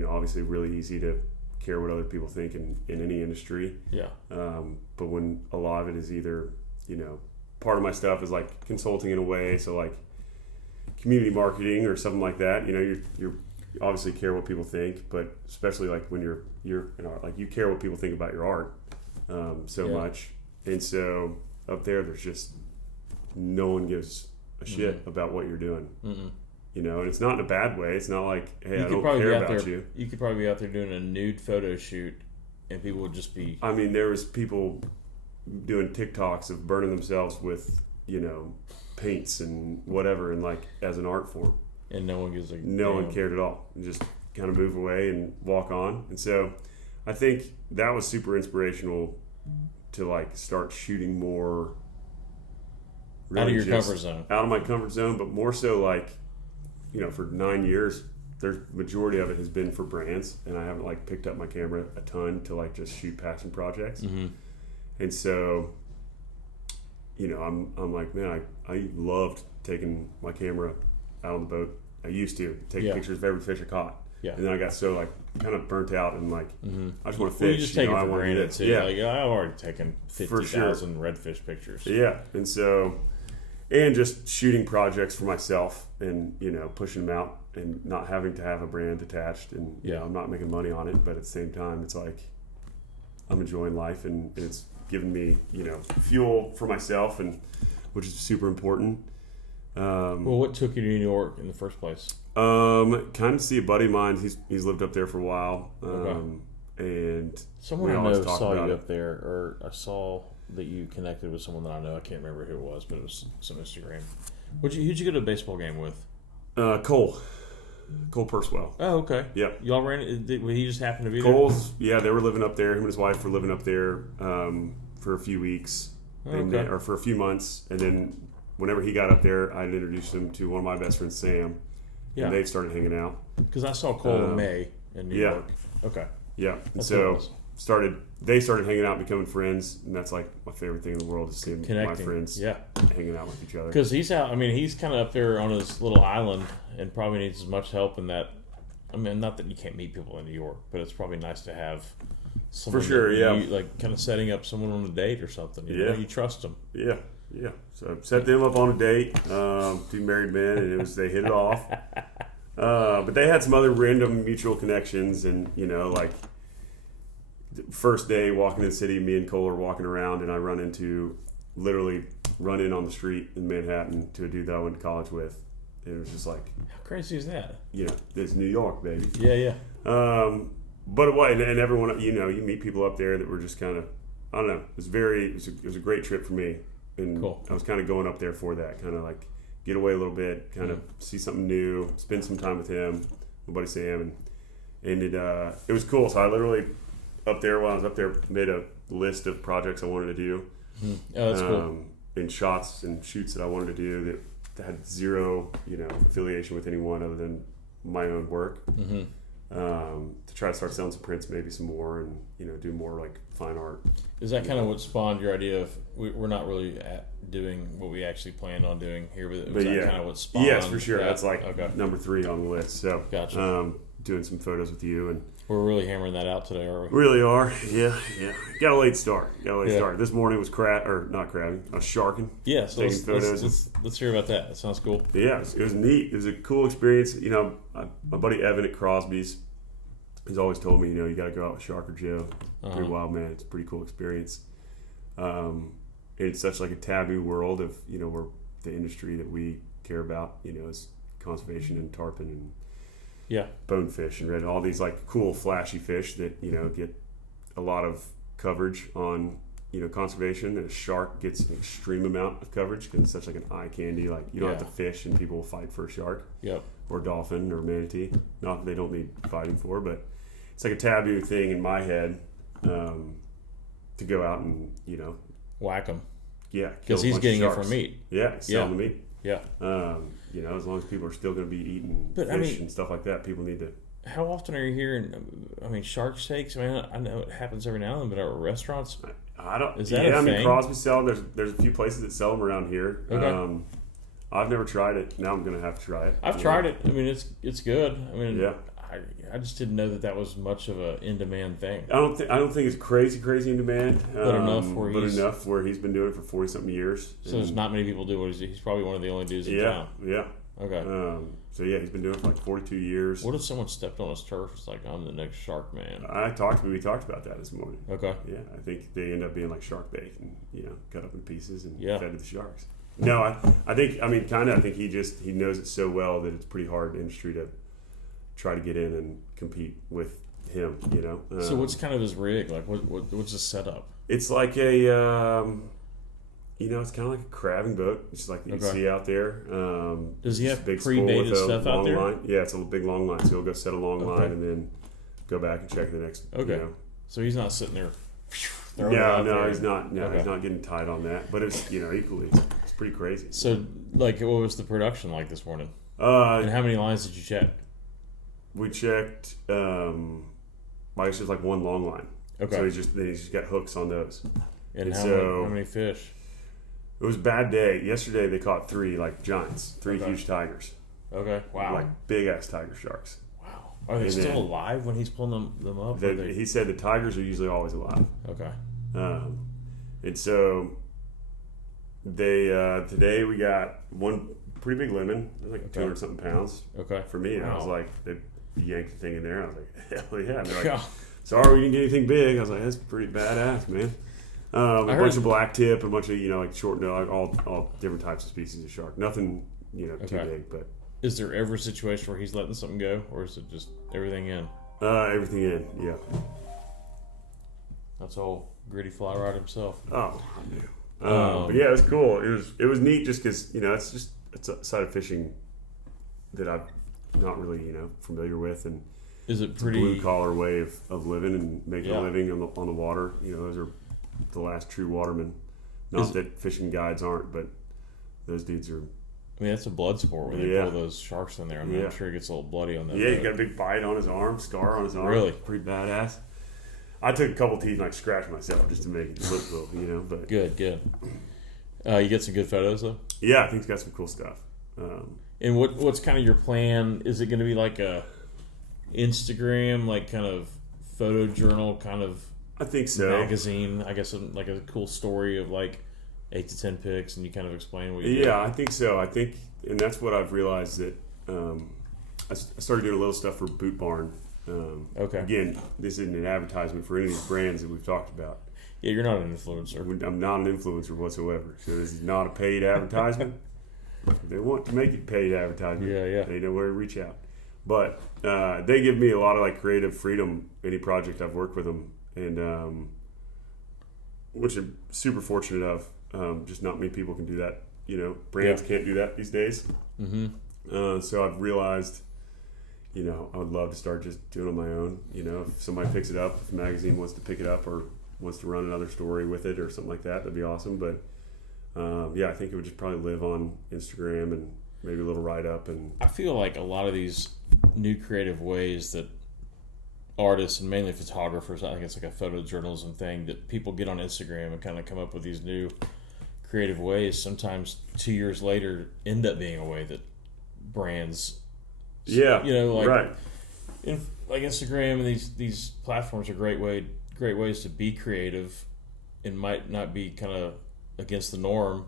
obviously really easy to care what other people think in any industry. Yeah. But when a lot of it is either part of my stuff is like consulting in a way, so like community marketing or something like that, you obviously care what people think, but especially like when you're in art, like you care what people think about your art much. And so up there's just no one gives a shit about what you're doing. Mm-mm. And it's not in a bad way. It's not like, hey, I don't care about you. You could probably be out there doing a nude photo shoot, and people would just be... I mean, there was people doing TikToks of burning themselves with, paints and whatever, and like as an art form. And no one gives a... No one cared at all. And just kind of move away and walk on. And so I think that was super inspirational to like start shooting more... Really out of your comfort zone. Out of my comfort zone, but more so like... for 9 years, there's majority of it has been for brands, and I haven't like picked up my camera a ton to like just shoot passion projects. Mm-hmm. And so, I'm like, man, I loved taking my camera out on the boat. I used to take pictures of every fish I caught. Yeah. And then I got so like kind of burnt out and like I just want to fish. Well, you just take it for granted too. Yeah. Like I've already taken 50,000 redfish pictures. Yeah, and so. And just shooting projects for myself and, pushing them out and not having to have a brand attached. And, I'm not making money on it. But at the same time, it's like I'm enjoying life and it's giving me, fuel for myself, and which is super important. Well, what took you to New York in the first place? Kind of see a buddy of mine. He's lived up there for a while. And someone I know saw you up there, or I saw... that you connected with someone that I know. I can't remember who it was, but it was some Instagram. Who'd you go to a baseball game with? Cole Purswell. Oh, okay. Yep. Y'all ran it? He just happened to be Cole's, there? Yeah, they were living up there. Him and his wife were living up there for a few weeks, or for a few months. And then whenever he got up there, I introduced him to one of my best friends, Sam. Yeah. And they started hanging out. Because I saw Cole in May in New York. Okay. Yeah. And so they started hanging out, becoming friends, and that's like my favorite thing in the world, is seeing my friends hanging out with each other. Because he's out. I mean, he's kind of up there on his little island, and probably needs as much help in that. I mean, not that you can't meet people in New York, but it's probably nice to have someone. For sure, like kind of setting up someone on a date or something. You trust them. Yeah. So I set them up on a date, two married men, and they hit it off. But they had some other random mutual connections, and like. First day walking in the city, me and Cole are walking around, and I run in on the street in Manhattan to a dude that I went to college with. It was just like, how crazy is that? It's New York, baby. Yeah. But what? And everyone, you meet people up there that were just kind of, I don't know. It was a great trip for me, and cool. I was kind of going up there for that, kind of like get away a little bit, kind of see something new, spend some time with him, my buddy Sam, and it was cool. So I literally. Up there, while I was up there, made a list of projects I wanted to do. Mm-hmm. Oh, that's cool. And shots and shoots that I wanted to do that had zero, affiliation with anyone other than my own work. Mm-hmm. To try to start selling some prints, maybe some more, and do more like fine art. Is that kind of what spawned your idea of we're not really doing what we actually planned on doing here, but that kind of what spawned? Yes, for sure. That's like number 3 on the list. So, gotcha. Doing some photos with you, and we're really hammering that out today, are we? Really are. Yeah. Got a late start. This morning was not crabbing. I was sharking. Yeah, so let's hear about that. That sounds cool. Yeah, it was neat. It was a cool experience. My buddy Evan at Crosby's has always told me, you got to go out with Shark or Joe. Pretty wild, man. It's a pretty cool experience. It's such like a taboo world of, where the industry that we care about, is conservation and tarpon and bonefish and red, all these like cool flashy fish that get a lot of coverage on conservation, and a shark gets an extreme amount of coverage because it's such like an eye candy. Like you don't have to fish and people will fight for a shark or dolphin or manatee. Not that they don't need fighting for, but it's like a taboo thing in my head to go out and whack them. Yeah, because he's getting it from meat. Yeah, selling the meat. Yeah. As long as people are still going to be eating fish and stuff like that, people need to. How often are you hearing? Shark steaks. I know it happens every now and then, but are restaurants? I don't. Is that a thing? Crosby sell them. There's a few places that sell them around here. Okay. I've never tried it. Now I'm going to have to try it. I've tried it. It's good. I just didn't know that was much of a in demand thing. I don't think it's crazy in demand. But enough where he's been doing it for 40 something years. So there's not many people do what he's probably one of the only dudes in town. Yeah. Okay. So yeah, he's been doing it for like 42 years. What if someone stepped on his turf? It's like, I'm the next shark man. We talked about that this morning. Okay. Yeah, I think they end up being like shark bait and cut up in pieces and Yeah. fed to the sharks. No, I think he knows it so well that it's pretty hard industry to try to get in and compete with him. So what's kind of his rig? Like what's his setup? It's like a it's kind of like a crabbing boat, just like you see out there. Does he have big pre-baited stuff out there? Line. Yeah, it's a big long line, so he'll go set a long line and then go back and check the next. Okay. So he's not sitting there. No, he's not. No, he's not getting tied on that. But it's equally, it's pretty crazy. So like, what was the production like this morning? And how many lines did you check? We checked. I guess just like one long line. Okay. So he's just got hooks on those. And how many fish? It was a bad day. Yesterday they caught 3 like giants, 3 huge tigers. Okay. Wow. Like big ass tiger sharks. Wow. Are they still alive when he's pulling them up? He said the tigers are usually always alive. Okay. And so today we got one pretty big lemon, like 200 something pounds. Okay. For me, wow. I was like, they yanked the thing in there. I was like, hell yeah. And they're like, sorry we didn't get anything big. I was like, that's pretty badass, man. A bunch of black tip, a bunch of like short nose, all different types of species of shark. Nothing too big, but. Is there ever a situation where he's letting something go, or is it just everything in? Everything in, yeah. That's all gritty fly rod himself. Oh, yeah. But yeah, it was cool. It was neat just because it's a side of fishing that I'm not really familiar with, and is it pretty blue collar way of living and making a living on the water? Those are the last true watermen. Not that fishing guides aren't, but those dudes are. I mean, that's a blood sport when they pull those sharks in there. I'm sure it gets a little bloody on that. Yeah, he got a big bite on his arm, scar on his arm. Really? Pretty badass. I took a couple teeth and like scratched myself just to make it look little, but good. You get some good photos though. Yeah, I think he's got some cool stuff. And what's kind of your plan? Is it going to be like a Instagram, like kind of photo journal, kind of? I think so. Magazine, I guess, like a cool story of like 8 to 10 pics, and you kind of explain what you do. Yeah, I think so. And that's what I've realized that I started doing a little stuff for Boot Barn. Okay. Again, this isn't an advertisement for any of these brands that we've talked about. Yeah, you're not an influencer. I'm not an influencer whatsoever. So this is not a paid advertisement. If they want to make it paid advertisement, they know where to reach out. But they give me a lot of like creative freedom. Any project I've worked with them, and which I'm super fortunate of. Just not many people can do that. Brands can't do that these days. Mm-hmm. So I've realized, I would love to start just doing it on my own. If somebody picks it up, if a magazine wants to pick it up or wants to run another story with it or something like that, that'd be awesome. But I think it would just probably live on Instagram and maybe a little write up. And I feel like a lot of these new creative ways that artists and mainly photographers, I think it's like a photojournalism thing, that people get on Instagram and kind of come up with these new creative ways. Sometimes 2 years later end up being a way that brands, right. Like Instagram and these platforms are great ways to be creative, and might not be kind of against the norm.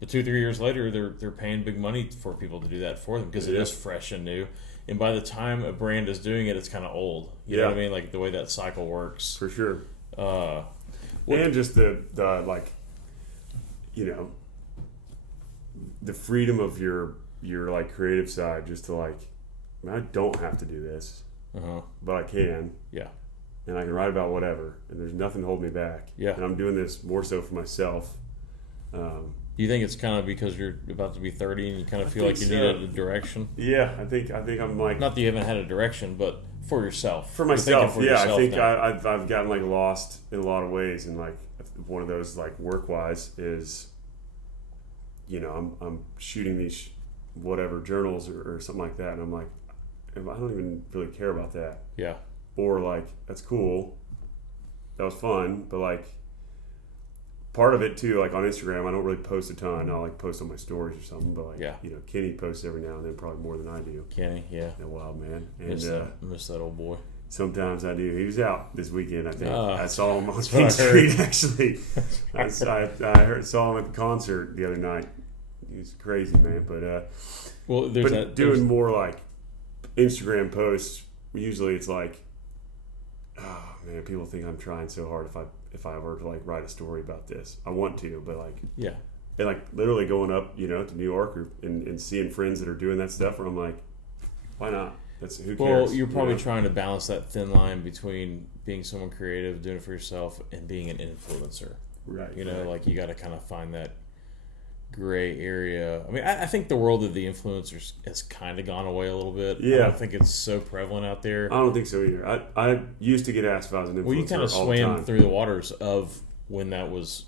But 2 or 3 years later, they're paying big money for people to do that for them because it is fresh and new. And by the time a brand is doing it, it's kind of old. You know what I mean? Like the way that cycle works. For sure. And just the the freedom of your like creative side, just to like, I don't have to do this, but I can. Yeah. And I can write about whatever, and there's nothing holding me back. Yeah. And I'm doing this more so for myself. You think it's kind of because you're about to be 30 and you kind of feel like you need a direction? Yeah, I think I'm like, not that you haven't had a direction, but for yourself. For myself, I think I've gotten like lost in a lot of ways, and like one of those like work wise is, I'm shooting these whatever journals or something like that, and I'm like, I don't even really care about that. Yeah. Or like, that's cool, that was fun, but like, part of it too, like on Instagram, I don't really post a ton. I'll like post on my stories or something, but like, Kenny posts every now and then, probably more than I do. Kenny, that wild man. And miss that old boy. Sometimes I do. He was out this weekend, I think. I saw him on King Street, actually. I saw him at the concert the other night. he's crazy, man. But well, doing more like Instagram posts. Usually, it's like, oh man, people think I'm trying so hard. If I were to like write a story about this, I want to, but like, yeah, and like literally going up, to New York and seeing friends that are doing that stuff, where I'm like, why not? Who cares? Well, you're probably trying to balance that thin line between being someone creative, doing it for yourself, and being an influencer. Right. Like you got to kind of find that gray area. I mean, I think the world of the influencers has kind of gone away a little bit. Yeah. I don't think it's so prevalent out there. I don't think so either. I used to get asked if I was an influencer. Well, you kind of swam through the waters of when that was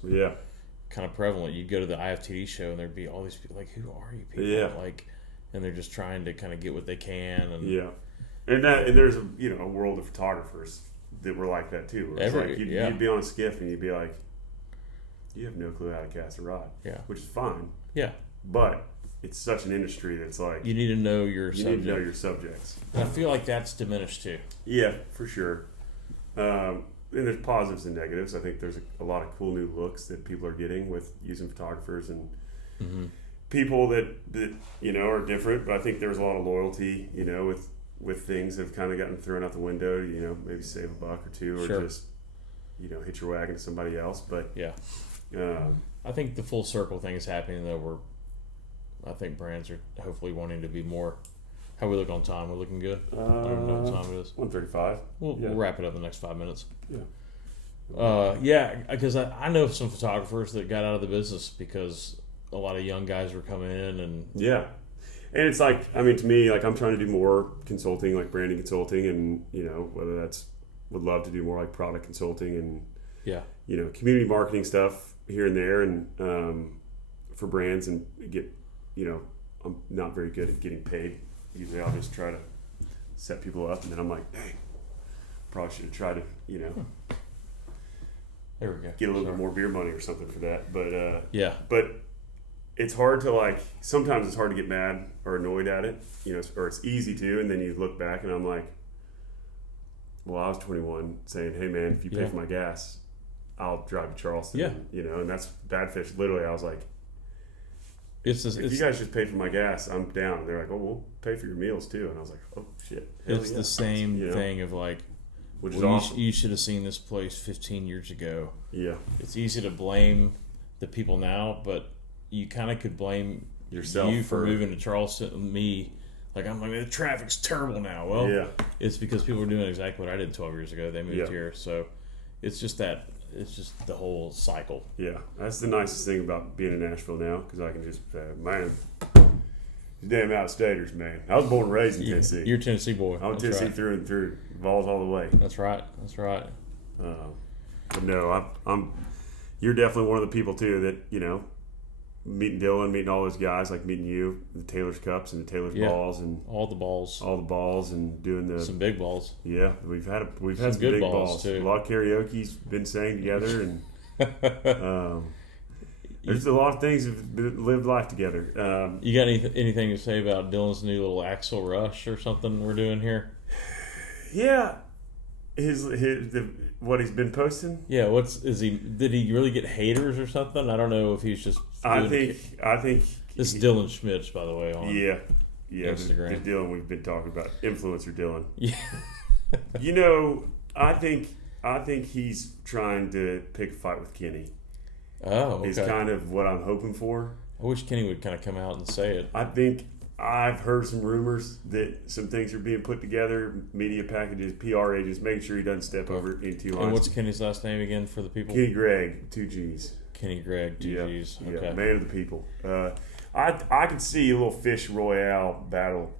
kind of prevalent. You'd go to the IFTD show and there'd be all these people like, who are you people? Yeah. Like, and they're just trying to kind of get what they can. And and there's a world of photographers that were like that too. You'd be on a skiff and you'd be like, you have no clue how to cast a rod. Yeah. Which is fine. Yeah. But it's such an industry that's like you need to know your subject. need to know your subjects. And I feel like that's diminished too. Yeah, for sure. And there's positives and negatives. I think there's a lot of cool new looks that people are getting with using photographers and people that are different. But I think there's a lot of loyalty, with things that have kind of gotten thrown out the window. Maybe save a buck or two, or just hitch your wagon to somebody else. But yeah. I think the full circle thing is happening though. Where I think brands are hopefully wanting to be more. How we look on time? We're looking good. I don't know what time it is. 1:35. We'll wrap it up in the next 5 minutes. Yeah. Because I know some photographers that got out of the business because a lot of young guys were coming in and and it's like, I mean, to me, like I'm trying to do more consulting, like branding consulting, and whether that's would love to do more like product consulting and community marketing stuff here and there, and for brands, and get I'm not very good at getting paid. Usually I'll just try to set people up, and then I'm like, dang, probably should have tried to there we go, get a little bit more beer money or something for that. But but it's hard to sometimes it's hard to get mad or annoyed at it, or it's easy to, and then you look back and I'm like, well, I was 21 saying, hey man, if you pay for my gas, I'll drive to Charleston. And that's Badfish. Literally, I was like, if you guys just pay for my gas, I'm down. And they're like, oh, we'll pay for your meals too. And I was like, oh shit. It's the same thing of which is awesome. You should have seen this place 15 years ago. Yeah. It's easy to blame the people now, but you kind of could blame yourself for moving to Charleston. Me, I'm like, the traffic's terrible now. Well, it's because people are doing exactly what I did 12 years ago. They moved here, so it's just that. It's just the whole cycle. Yeah, that's the nicest thing about being in Nashville now, because I can just man, these damn out-of-staters, man. I was born and raised in Tennessee. You're a Tennessee boy. I'm Tennessee through and through. Vols all the way. That's right. But no, you're definitely one of the people too that meeting Dylan, meeting all those guys, like meeting you, the Taylor's Cups and the Taylor's Balls, and all the balls, and doing some big balls. Yeah, we've had some good big balls too. A lot of karaoke's been sang together, and there's a lot of things that have lived life together. You got anything to say about Dylan's new little Axel Rush or something we're doing here? Yeah, what he's been posting. Yeah, did he really get haters or something? I don't know if he's just. I think this is Dylan Schmitz, by the way. On Instagram. The Dylan we've been talking about, influencer Dylan. Yeah. I think he's trying to pick a fight with Kenny. Oh, okay. Is kind of what I'm hoping for. I wish Kenny would kind of come out and say it. I think I've heard some rumors that some things are being put together, media packages, PR agents, making sure he doesn't step over any two lines. And what's Kenny's last name again for the people? Kenny Gregg, 2 G's. Kenny Gregg, 2 G's. Okay. Yeah, man of the people. I could see a little fish royale battle,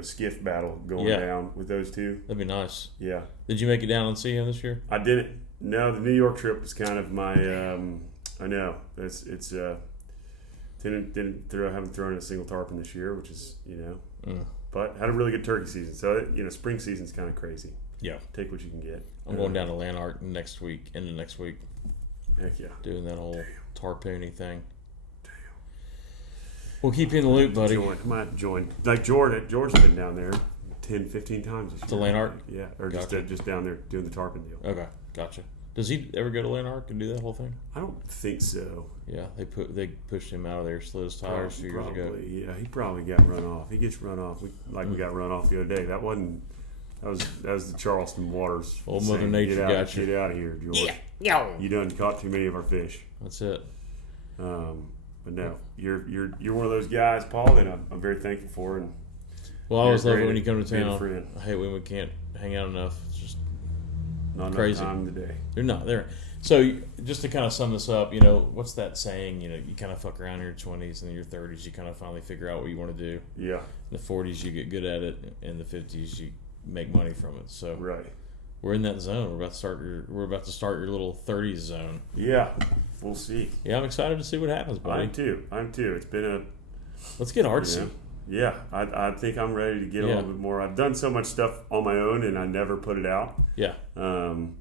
skiff battle going down with those two. That'd be nice. Yeah. Did you make it down and see him this year? I didn't. No, the New York trip was kind of my. I know it's. Haven't thrown a single tarpon this year, which is but had a really good turkey season. So spring season's kind of crazy. Yeah, take what you can get. I'm going down to Lanark next week. Heck yeah, doing that whole tarpooning thing. Damn. We'll keep you in the loop, buddy. I might have to join. Like George's been down there 10, 15 times this year. To Lanark? Yeah, or just down there doing the tarpon deal. Okay, gotcha. Does he ever go to Lanark and do that whole thing? I don't think so. Yeah, they pushed him out of there, slid his tires a few years ago. Yeah, he probably got run off. He gets run off. We got run off the other day. That was the Charleston waters. Old Mother Nature got you. Get out of here, George. Yeah. You done caught too many of our fish. That's it. But no, you're one of those guys, Paul, that I'm very thankful for. And well, I always love it when you come to town. I hate when we can't hang out enough. It's just not crazy. Enough time today. They're not there. So just to kind of sum this up, what's that saying? You kind of fuck around in your 20s and in your 30s, you kind of finally figure out what you want to do. Yeah. In the 40s, you get good at it. In the 50s, you make money from it. So right. We're in that zone. We're about to start your little 30s zone. Yeah. We'll see. Yeah, I'm excited to see what happens, buddy. I'm too. It's been Let's get artsy. Yeah, I think I'm ready to get a little bit more. I've done so much stuff on my own, and I never put it out. Yeah. And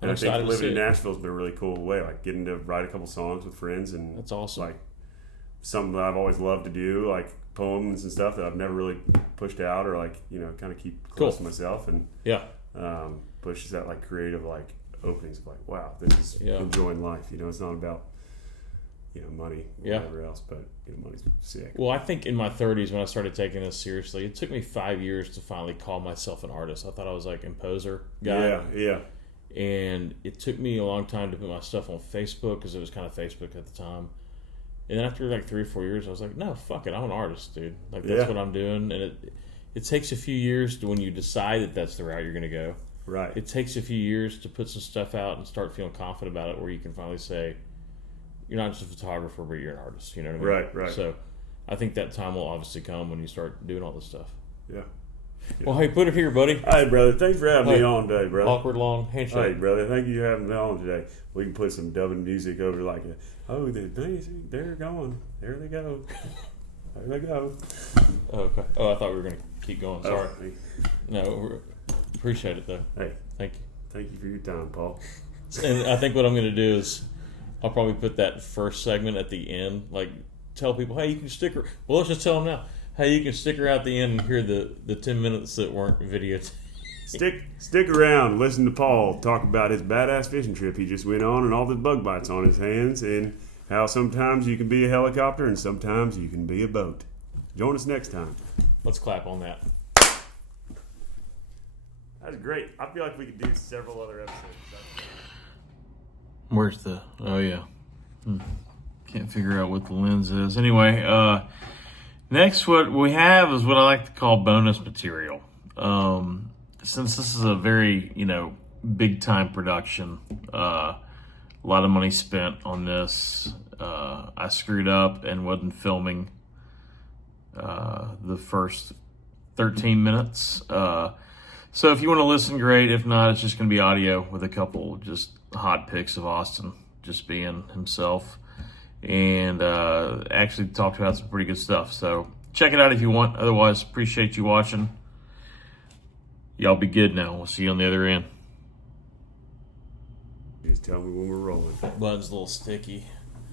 I think living in Nashville has been a really cool way, like getting to write a couple songs with friends, and that's awesome. Like something that I've always loved to do, like poems and stuff that I've never really pushed out, or kind of keep close to myself, and pushes that like creative like openings of like, wow, this is enjoying life. It's not about money or whatever else, but money's sick. Well, I think in my 30s when I started taking this seriously, it took me 5 years to finally call myself an artist. I thought I was like imposer guy. Yeah. And it took me a long time to put my stuff on Facebook because it was kind of Facebook at the time. And then after like 3 or 4 years, I was like, no, fuck it, I'm an artist, dude. Like that's what I'm doing. And it takes a few years to when you decide that that's the route you're going to go. Right. It takes a few years to put some stuff out and start feeling confident about it, where you can finally say, you're not just a photographer, but you're an artist. You know what I mean? Right. So I think that time will obviously come when you start doing all this stuff. Yeah. Well, hey, put it here, buddy. Hey, brother. Thanks for having me on today, brother. Awkward long handshake. Hey, brother. Thank you for having me on today. We can put some dubbing music over like, they're going. There they go. There they go. Okay. Oh, I thought we were going to keep going. Sorry. No, appreciate it, though. Hey. Thank you. Thank you for your time, Paul. And I think what I'm going to do is I'll probably put that first segment at the end. Like, tell people, hey, you can stick around. Well, let's just tell them now. Hey, you can stick around at the end and hear the 10 minutes that weren't videotaped. Stick around. Listen to Paul talk about his badass fishing trip he just went on and all the bug bites on his hands, and how sometimes you can be a helicopter and sometimes you can be a boat. Join us next time. Let's clap on that. That's great. I feel like we could do several other episodes. Where's the... Oh, yeah. Can't figure out what the lens is. Anyway, next what we have is what I like to call bonus material. Since this is a very, big-time production, a lot of money spent on this. I screwed up and wasn't filming the first 13 minutes. So if you want to listen, great. If not, it's just going to be audio with a couple just hot pics of Austin just being himself. And actually talked about some pretty good stuff. So check it out if you want. Otherwise, appreciate you watching. Y'all be good now. We'll see you on the other end. Just tell me when we're rolling. Button's a little sticky.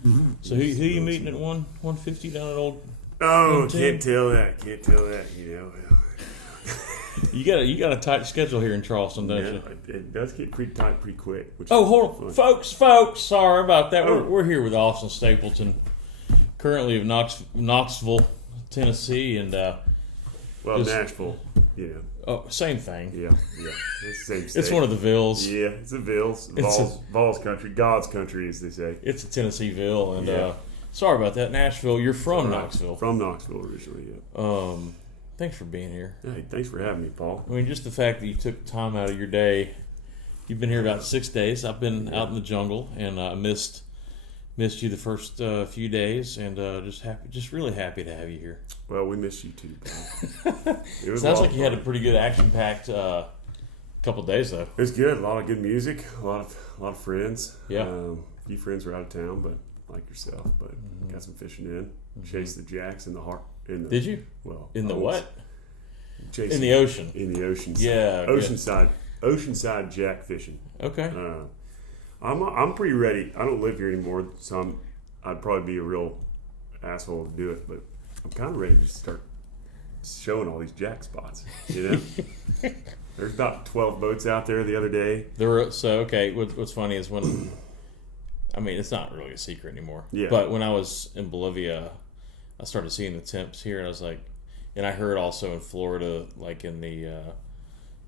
Mm-hmm. So who you meeting at 150 down at old? Oh, can't tell that. You got a tight schedule here in Charleston, don't you? It does get pretty tight pretty quick. Hold on. Folks, sorry about that. Oh. We're here with Austin Stapleton, currently of Knoxville, Tennessee, and Nashville, Oh, same thing. Yeah. It's the same state. It's one of the Villes. Yeah, it's the Villes. Vols country, God's country, as they say. It's a Tennesseeville, and sorry about that. Nashville, you're from Knoxville. From Knoxville originally, yeah. Thanks for being here. Hey, thanks for having me, Paul. I mean, just the fact that you took time out of your day. You've been here about 6 days. I've been out in the jungle, and I missed you the first few days, and just really happy to have you here. Well, we missed you too, Paul. Sounds like you had a pretty good action-packed couple of days, though. It was good. A lot of good music. A lot of friends. Yeah. A few friends were out of town, but like yourself. But got some fishing in. Chased the jacks in the heart. Did you? Well, in the what? In the ocean. In the ocean. Yeah. Oceanside jack fishing. Okay. I'm pretty ready. I don't live here anymore, so I'd probably be a real asshole to do it, but I'm kind of ready to start showing all these jack spots. You know, there's about 12 boats out there the other day. What's funny is when, I mean, it's not really a secret anymore. Yeah. But when I was in Bolivia, I started seeing the temps here, and I was like, and I heard also in Florida, like in the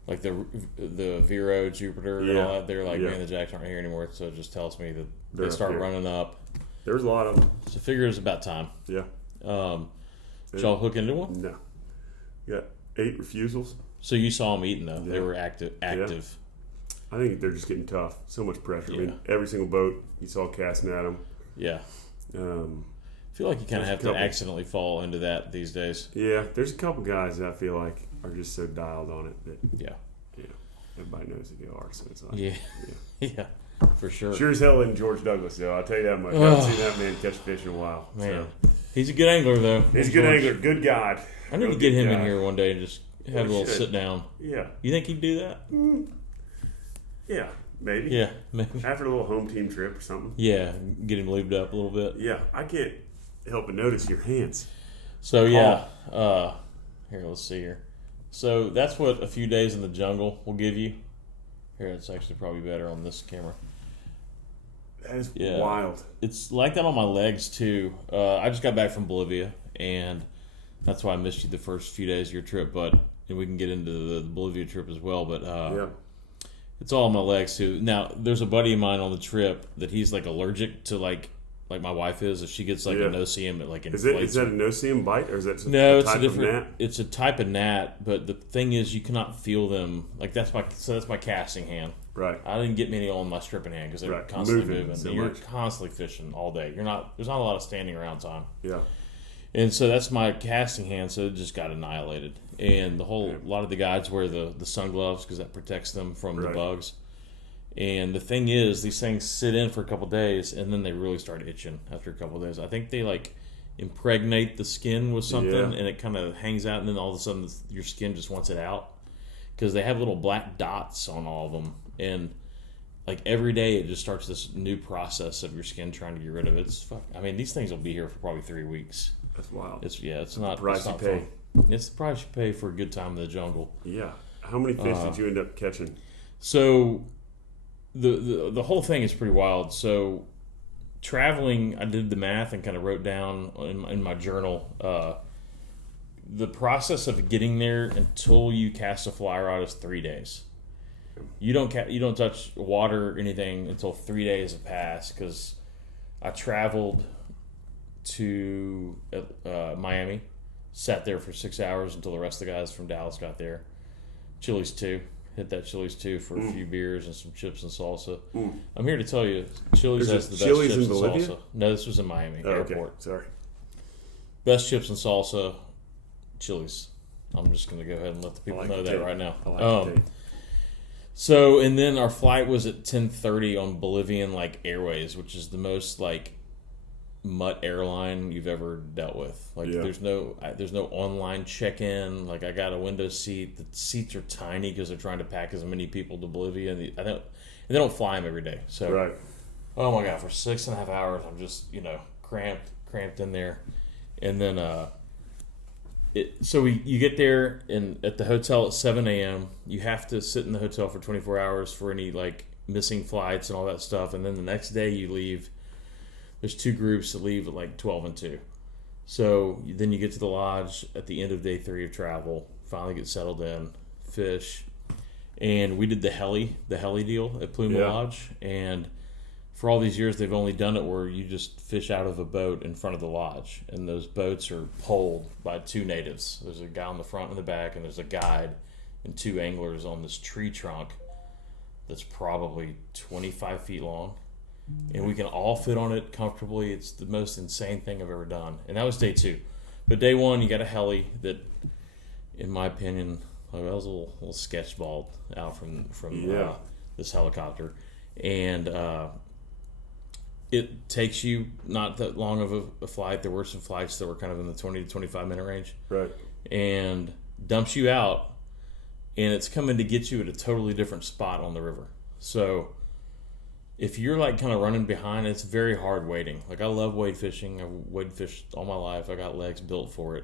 like the Vero, Jupiter, and all that, they're like, man, the jacks aren't here anymore. So it just tells me that they start running up. There's a lot of them. So I figure it was about time. Yeah. Did y'all hook into one? No. Yeah, 8 refusals. So you saw them eating though. Yeah. They were active. Yeah. I think they're just getting tough. So much pressure. Yeah. I mean, every single boat you saw casting at them. Yeah. I feel like you kind of have to accidentally fall into that these days. Yeah, there's a couple guys that I feel like are just so dialed on it that everybody knows the go so it's like yeah, for sure. Sure as hell in George Douglas though. I'll tell you that much. I haven't seen that man catch fish in a while. Man, he's a good angler though. He's a good angler, good guy. I need to get him in here one day and just have a little sit down. Yeah. You think he'd do that? Yeah, maybe. Yeah, maybe. After a little home team trip or something. Yeah, get him lubed up a little bit. Yeah, I can't help but notice your hands. So here, let's see here. So that's what a few days in the jungle will give you. Here, it's actually probably better on this camera. That is wild. It's like that on my legs too. I just got back from Bolivia, and that's why I missed you the first few days of your trip. And we can get into the Bolivia trip as well. But it's all on my legs too. Now, there's a buddy of mine on the trip that he's like allergic to like my wife is. If she gets like a no-see-em, it like inflates. Is that a no-see-em bite, or is that no? It's a different. Gnat? It's a type of gnat, but the thing is, you cannot feel them. Like that's my casting hand. Right. I didn't get many on my stripping hand because they're constantly moving. So you're constantly fishing all day. There's not a lot of standing around time. Yeah. And so that's my casting hand. So it just got annihilated. And a lot of the guides wear the sun gloves because that protects them from the bugs. And the thing is, these things sit in for a couple days, and then they really start itching after a couple days. I think they like impregnate the skin with something, and it kind of hangs out, and then all of a sudden your skin just wants it out because they have little black dots on all of them, and like every day it just starts this new process of your skin trying to get rid of it. I mean, these things will be here for probably 3 weeks. That's wild. It's not the price you pay. It's the price you pay for a good time in the jungle. Yeah. How many fish did you end up catching? So the whole thing is pretty wild. So traveling, I did the math and kind of wrote down in my journal the process of getting there until you cast a fly rod is 3 days. You don't touch water or anything until 3 days have passed, because I traveled to Miami, sat there for 6 hours until the rest of the guys from Dallas got there. Chili's 2. Hit that Chili's 2 for a few beers and some chips and salsa. I'm here to tell you, Chili's has the best Chili's chips in and Bolivia? salsa. No, this was in Miami airport. Okay. Sorry. Best chips and salsa, Chili's. I'm just going to go ahead and let the people know that right now. I like the tape. So, and then our flight was at 10:30 on Bolivian Airways, which is the most mutt airline you've ever dealt with. There's no online check-in. I got a window seat. The seats are tiny because they're trying to pack as many people to Bolivia, and they don't fly them every day. So, oh my God, for 6.5 hours, I'm just cramped in there, and then you get there and at the hotel at 7 a.m. You have to sit in the hotel for 24 hours for any missing flights and all that stuff, and then the next day you leave. There's 2 groups that leave at 12 and 2. So then you get to the lodge at the end of day 3 of travel, finally get settled in, fish. And we did the heli deal at Pluma Lodge. And for all these years, they've only done it where you just fish out of a boat in front of the lodge. And those boats are poled by 2 natives. There's a guy on the front and the back, and there's a guide and 2 anglers on this tree trunk that's probably 25 feet long. And we can all fit on it comfortably. It's the most insane thing I've ever done. And that was day 2. But day 1, you got a heli that, in my opinion, I was a little sketchballed out from this helicopter. And it takes you not that long of a flight. There were some flights that were kind of in the 20 to 25 minute range. Right. And dumps you out. And it's coming to get you at a totally different spot on the river. So if you're kind of running behind, it's very hard wading. I love wade fishing. I've wade fished all my life. I got legs built for it.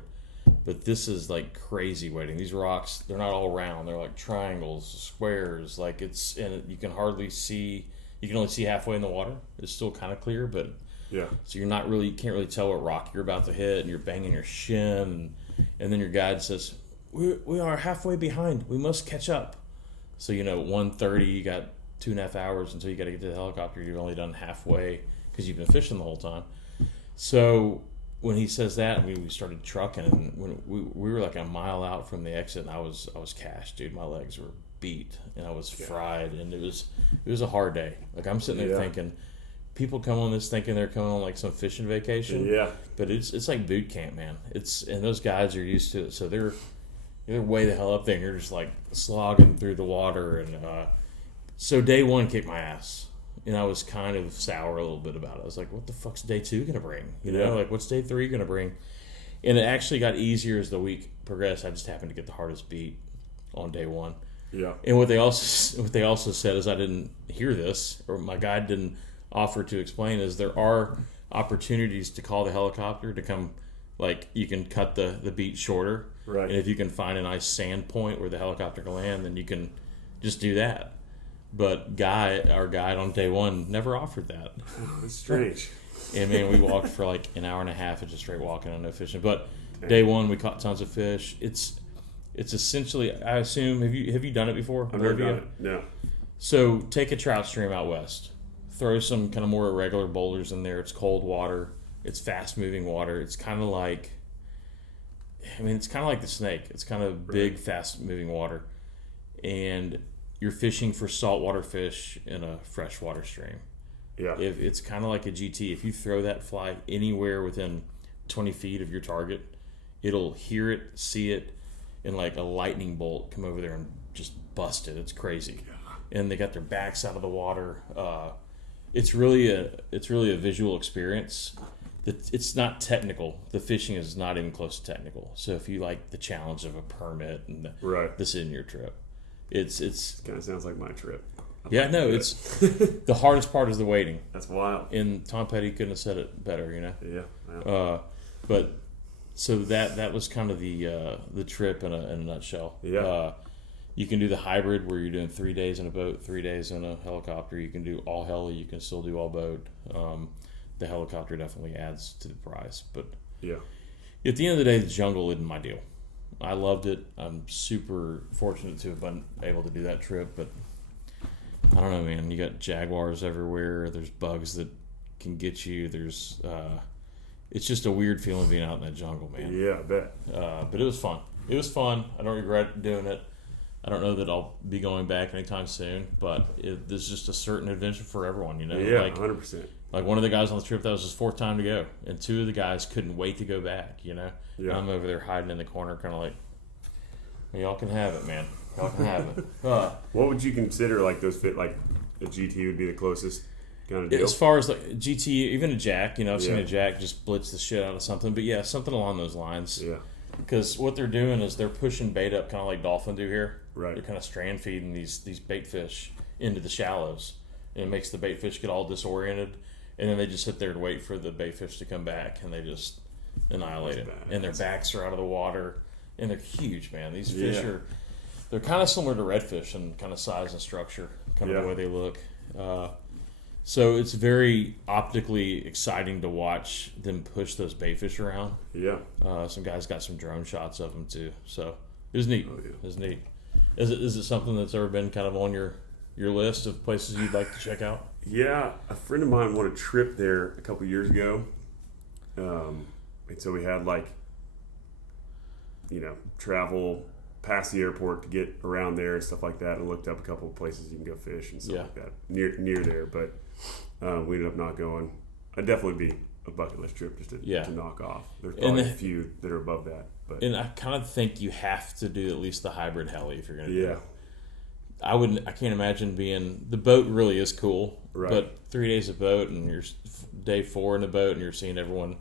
But this is like crazy wading. These rocks, they're not all round. They're like triangles, squares. Like and you can hardly see. You can only see halfway in the water. It's still kind of clear, but yeah. So you can't really tell what rock you're about to hit, and you're banging your shin, and then your guide says, "We are halfway behind. We must catch up." So 1:30, you got 2.5 hours until you got to get to the helicopter. You've only done halfway because you've been fishing the whole time. So when he says that, we started trucking, and when we were like a mile out from the exit, and I was cashed, dude. My legs were beat, and I was fried, and it was a hard day. Like I'm sitting there thinking, people come on this thinking they're coming on like some fishing vacation. Yeah. But it's like boot camp, man. And those guys are used to it, so they're way the hell up there, and you're just like slogging through the water, and so day one kicked my ass. And I was kind of sour a little bit about it. I was like, what the fuck's day 2 going to bring? Like, what's day 3 going to bring? And it actually got easier as the week progressed. I just happened to get the hardest beat on day 1. Yeah. And what they also said is, I didn't hear this, or my guide didn't offer to explain, is there are opportunities to call the helicopter to come, like you can cut the beat shorter. Right. And if you can find a nice sand point where the helicopter can land, then you can just do that. But our guide on day 1 never offered that. Oh, that's strange. And man, we walked for like an hour and a half of just straight walking and no fishing. But day 1, we caught tons of fish. It's essentially, I assume, have you done it before? I've never done it. No. So take a trout stream out west. Throw some kind of more irregular boulders in there. It's cold water. It's fast moving water. It's kind of like, it's kind of like the Snake. It's kind of big, fast moving water. And you're fishing for saltwater fish in a freshwater stream. Yeah. If it's kind of like a GT. If you throw that fly anywhere within 20 feet of your target, it'll hear it, see it, and like a lightning bolt come over there and just bust it. It's crazy. Yeah. And they got their backs out of the water. It's really a visual experience. It's not technical. The fishing is not even close to technical. So if you like the challenge of a permit and this isn't your trip. It's kind of sounds like my trip. Yeah, no, it's the hardest part is the waiting. That's wild. And Tom Petty couldn't have said it better, Yeah. Wow. But so that was kind of the trip in a nutshell. Yeah. You can do the hybrid where you're doing 3 days in a boat, 3 days in a helicopter. You can do all heli. You can still do all boat. The helicopter definitely adds to the price, but at the end of the day, the jungle isn't my deal. I loved it. I'm super fortunate to have been able to do that trip, but I don't know, man. You got jaguars everywhere. There's bugs that can get you. There's it's just a weird feeling being out in that jungle, man. Yeah, I bet. But it was fun. It was fun. I don't regret doing it. I don't know that I'll be going back anytime soon, but there's just a certain adventure for everyone, Yeah, like 100%. Like one of the guys on the trip, that was his 4th time to go, and 2 of the guys couldn't wait to go back. Yeah. I'm over there hiding in the corner, kind of like, y'all can have it, man. Y'all can have it. What would you consider like those fit? Like a GT would be the closest kind of deal. As far as like GT, even a jack, I've seen a jack just blitz the shit out of something, but yeah, something along those lines. Yeah. Because what they're doing is they're pushing bait up, kind of like dolphin do here. Right. They're kind of strand feeding these bait fish into the shallows, and it makes the bait fish get all disoriented, and then they just sit there and wait for the bait fish to come back, and they just annihilate it. And their backs are out of the water, and they're huge, man. These fish they're kind of similar to redfish in kind of size and structure, kind of the way they look. So it's very optically exciting to watch them push those bait fish around. Yeah. Some guys got some drone shots of them too, so it was neat. Oh, yeah. It was neat. Is it something that's ever been kind of on your list of places you'd like to check out? Yeah, a friend of mine won a trip there a couple years ago, and so we had travel past the airport to get around there and stuff like that, and looked up a couple of places you can go fish and stuff like that near there, but we ended up not going. I'd definitely be a bucket list trip just to knock off. There's probably a few that are above that, but and I kind of think you have to do at least the hybrid heli if you're going to do it. I can't imagine the boat really is cool, but 3 days of boat and you're day 4 in the boat and you're seeing everyone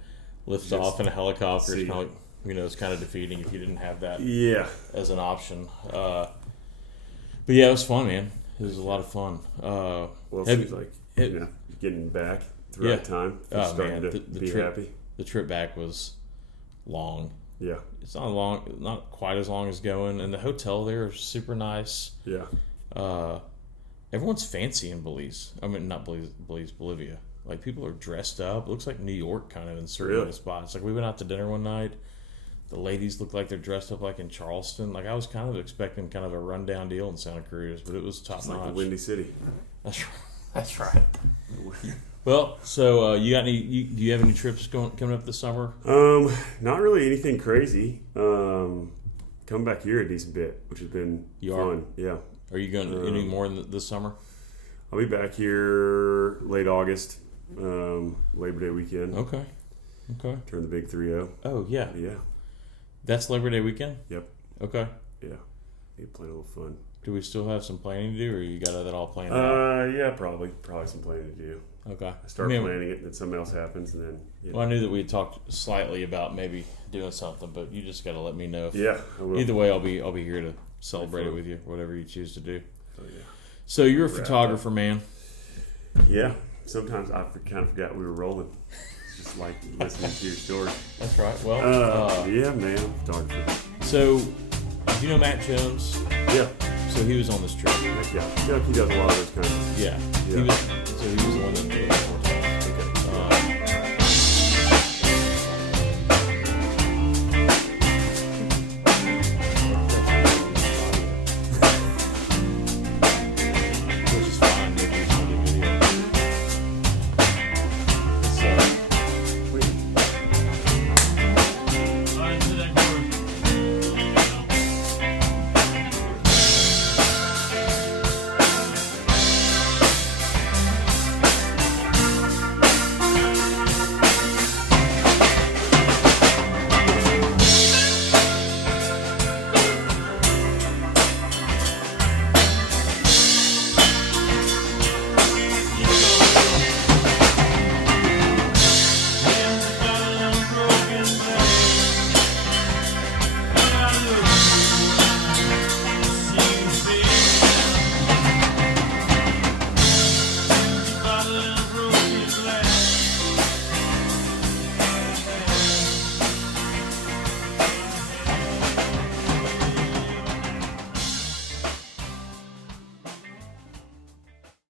lift off in a helicopter. It's kind of like, it's kind of defeating if you didn't have that as an option. But yeah, it was fun, man. It was a lot of fun. Well, it seems like getting back the right time. Oh man, to be happy. The trip back was long. Yeah. It's not quite as long as going, and the hotel there is super nice. Yeah. Everyone's fancy in Belize. I mean, not Belize, Bolivia. Like, people are dressed up. It looks like New York kind of in certain spots. Like, we went out to dinner one night. The ladies look like they're dressed up like in Charleston. Like, I was kind of expecting kind of a rundown deal in Santa Cruz, but it was top notch. Like the Windy City. That's right. Well, so you got any? Do you have any trips coming up this summer? Not really anything crazy. Coming back here a decent bit, which has been fun. Yeah. Are you going any more this summer? I'll be back here late August, Labor Day weekend. Okay. Turn the big 3-0. Oh yeah. Yeah. That's Labor Day weekend? Yep. Okay. Yeah. Need to plan a little fun. Do we still have some planning to do, or you got that all planned out? Yeah, probably some planning to do. Okay. I start planning it, and then something else happens, and then. Well, I knew that we had talked slightly about maybe doing something, but you just got to let me know. Yeah, I will. Either way, I'll be here to celebrate it with you, whatever you choose to do. Oh yeah. So you're a photographer, man. Yeah. Sometimes I kind of forgot we were rolling. Just like listening to your story. That's right. Well, yeah, man, photographer. So, do you know Matt Jones? Yeah. So he was on this trip. Yeah. I feel like he does a lot of those kinds of. Yeah. He was the one that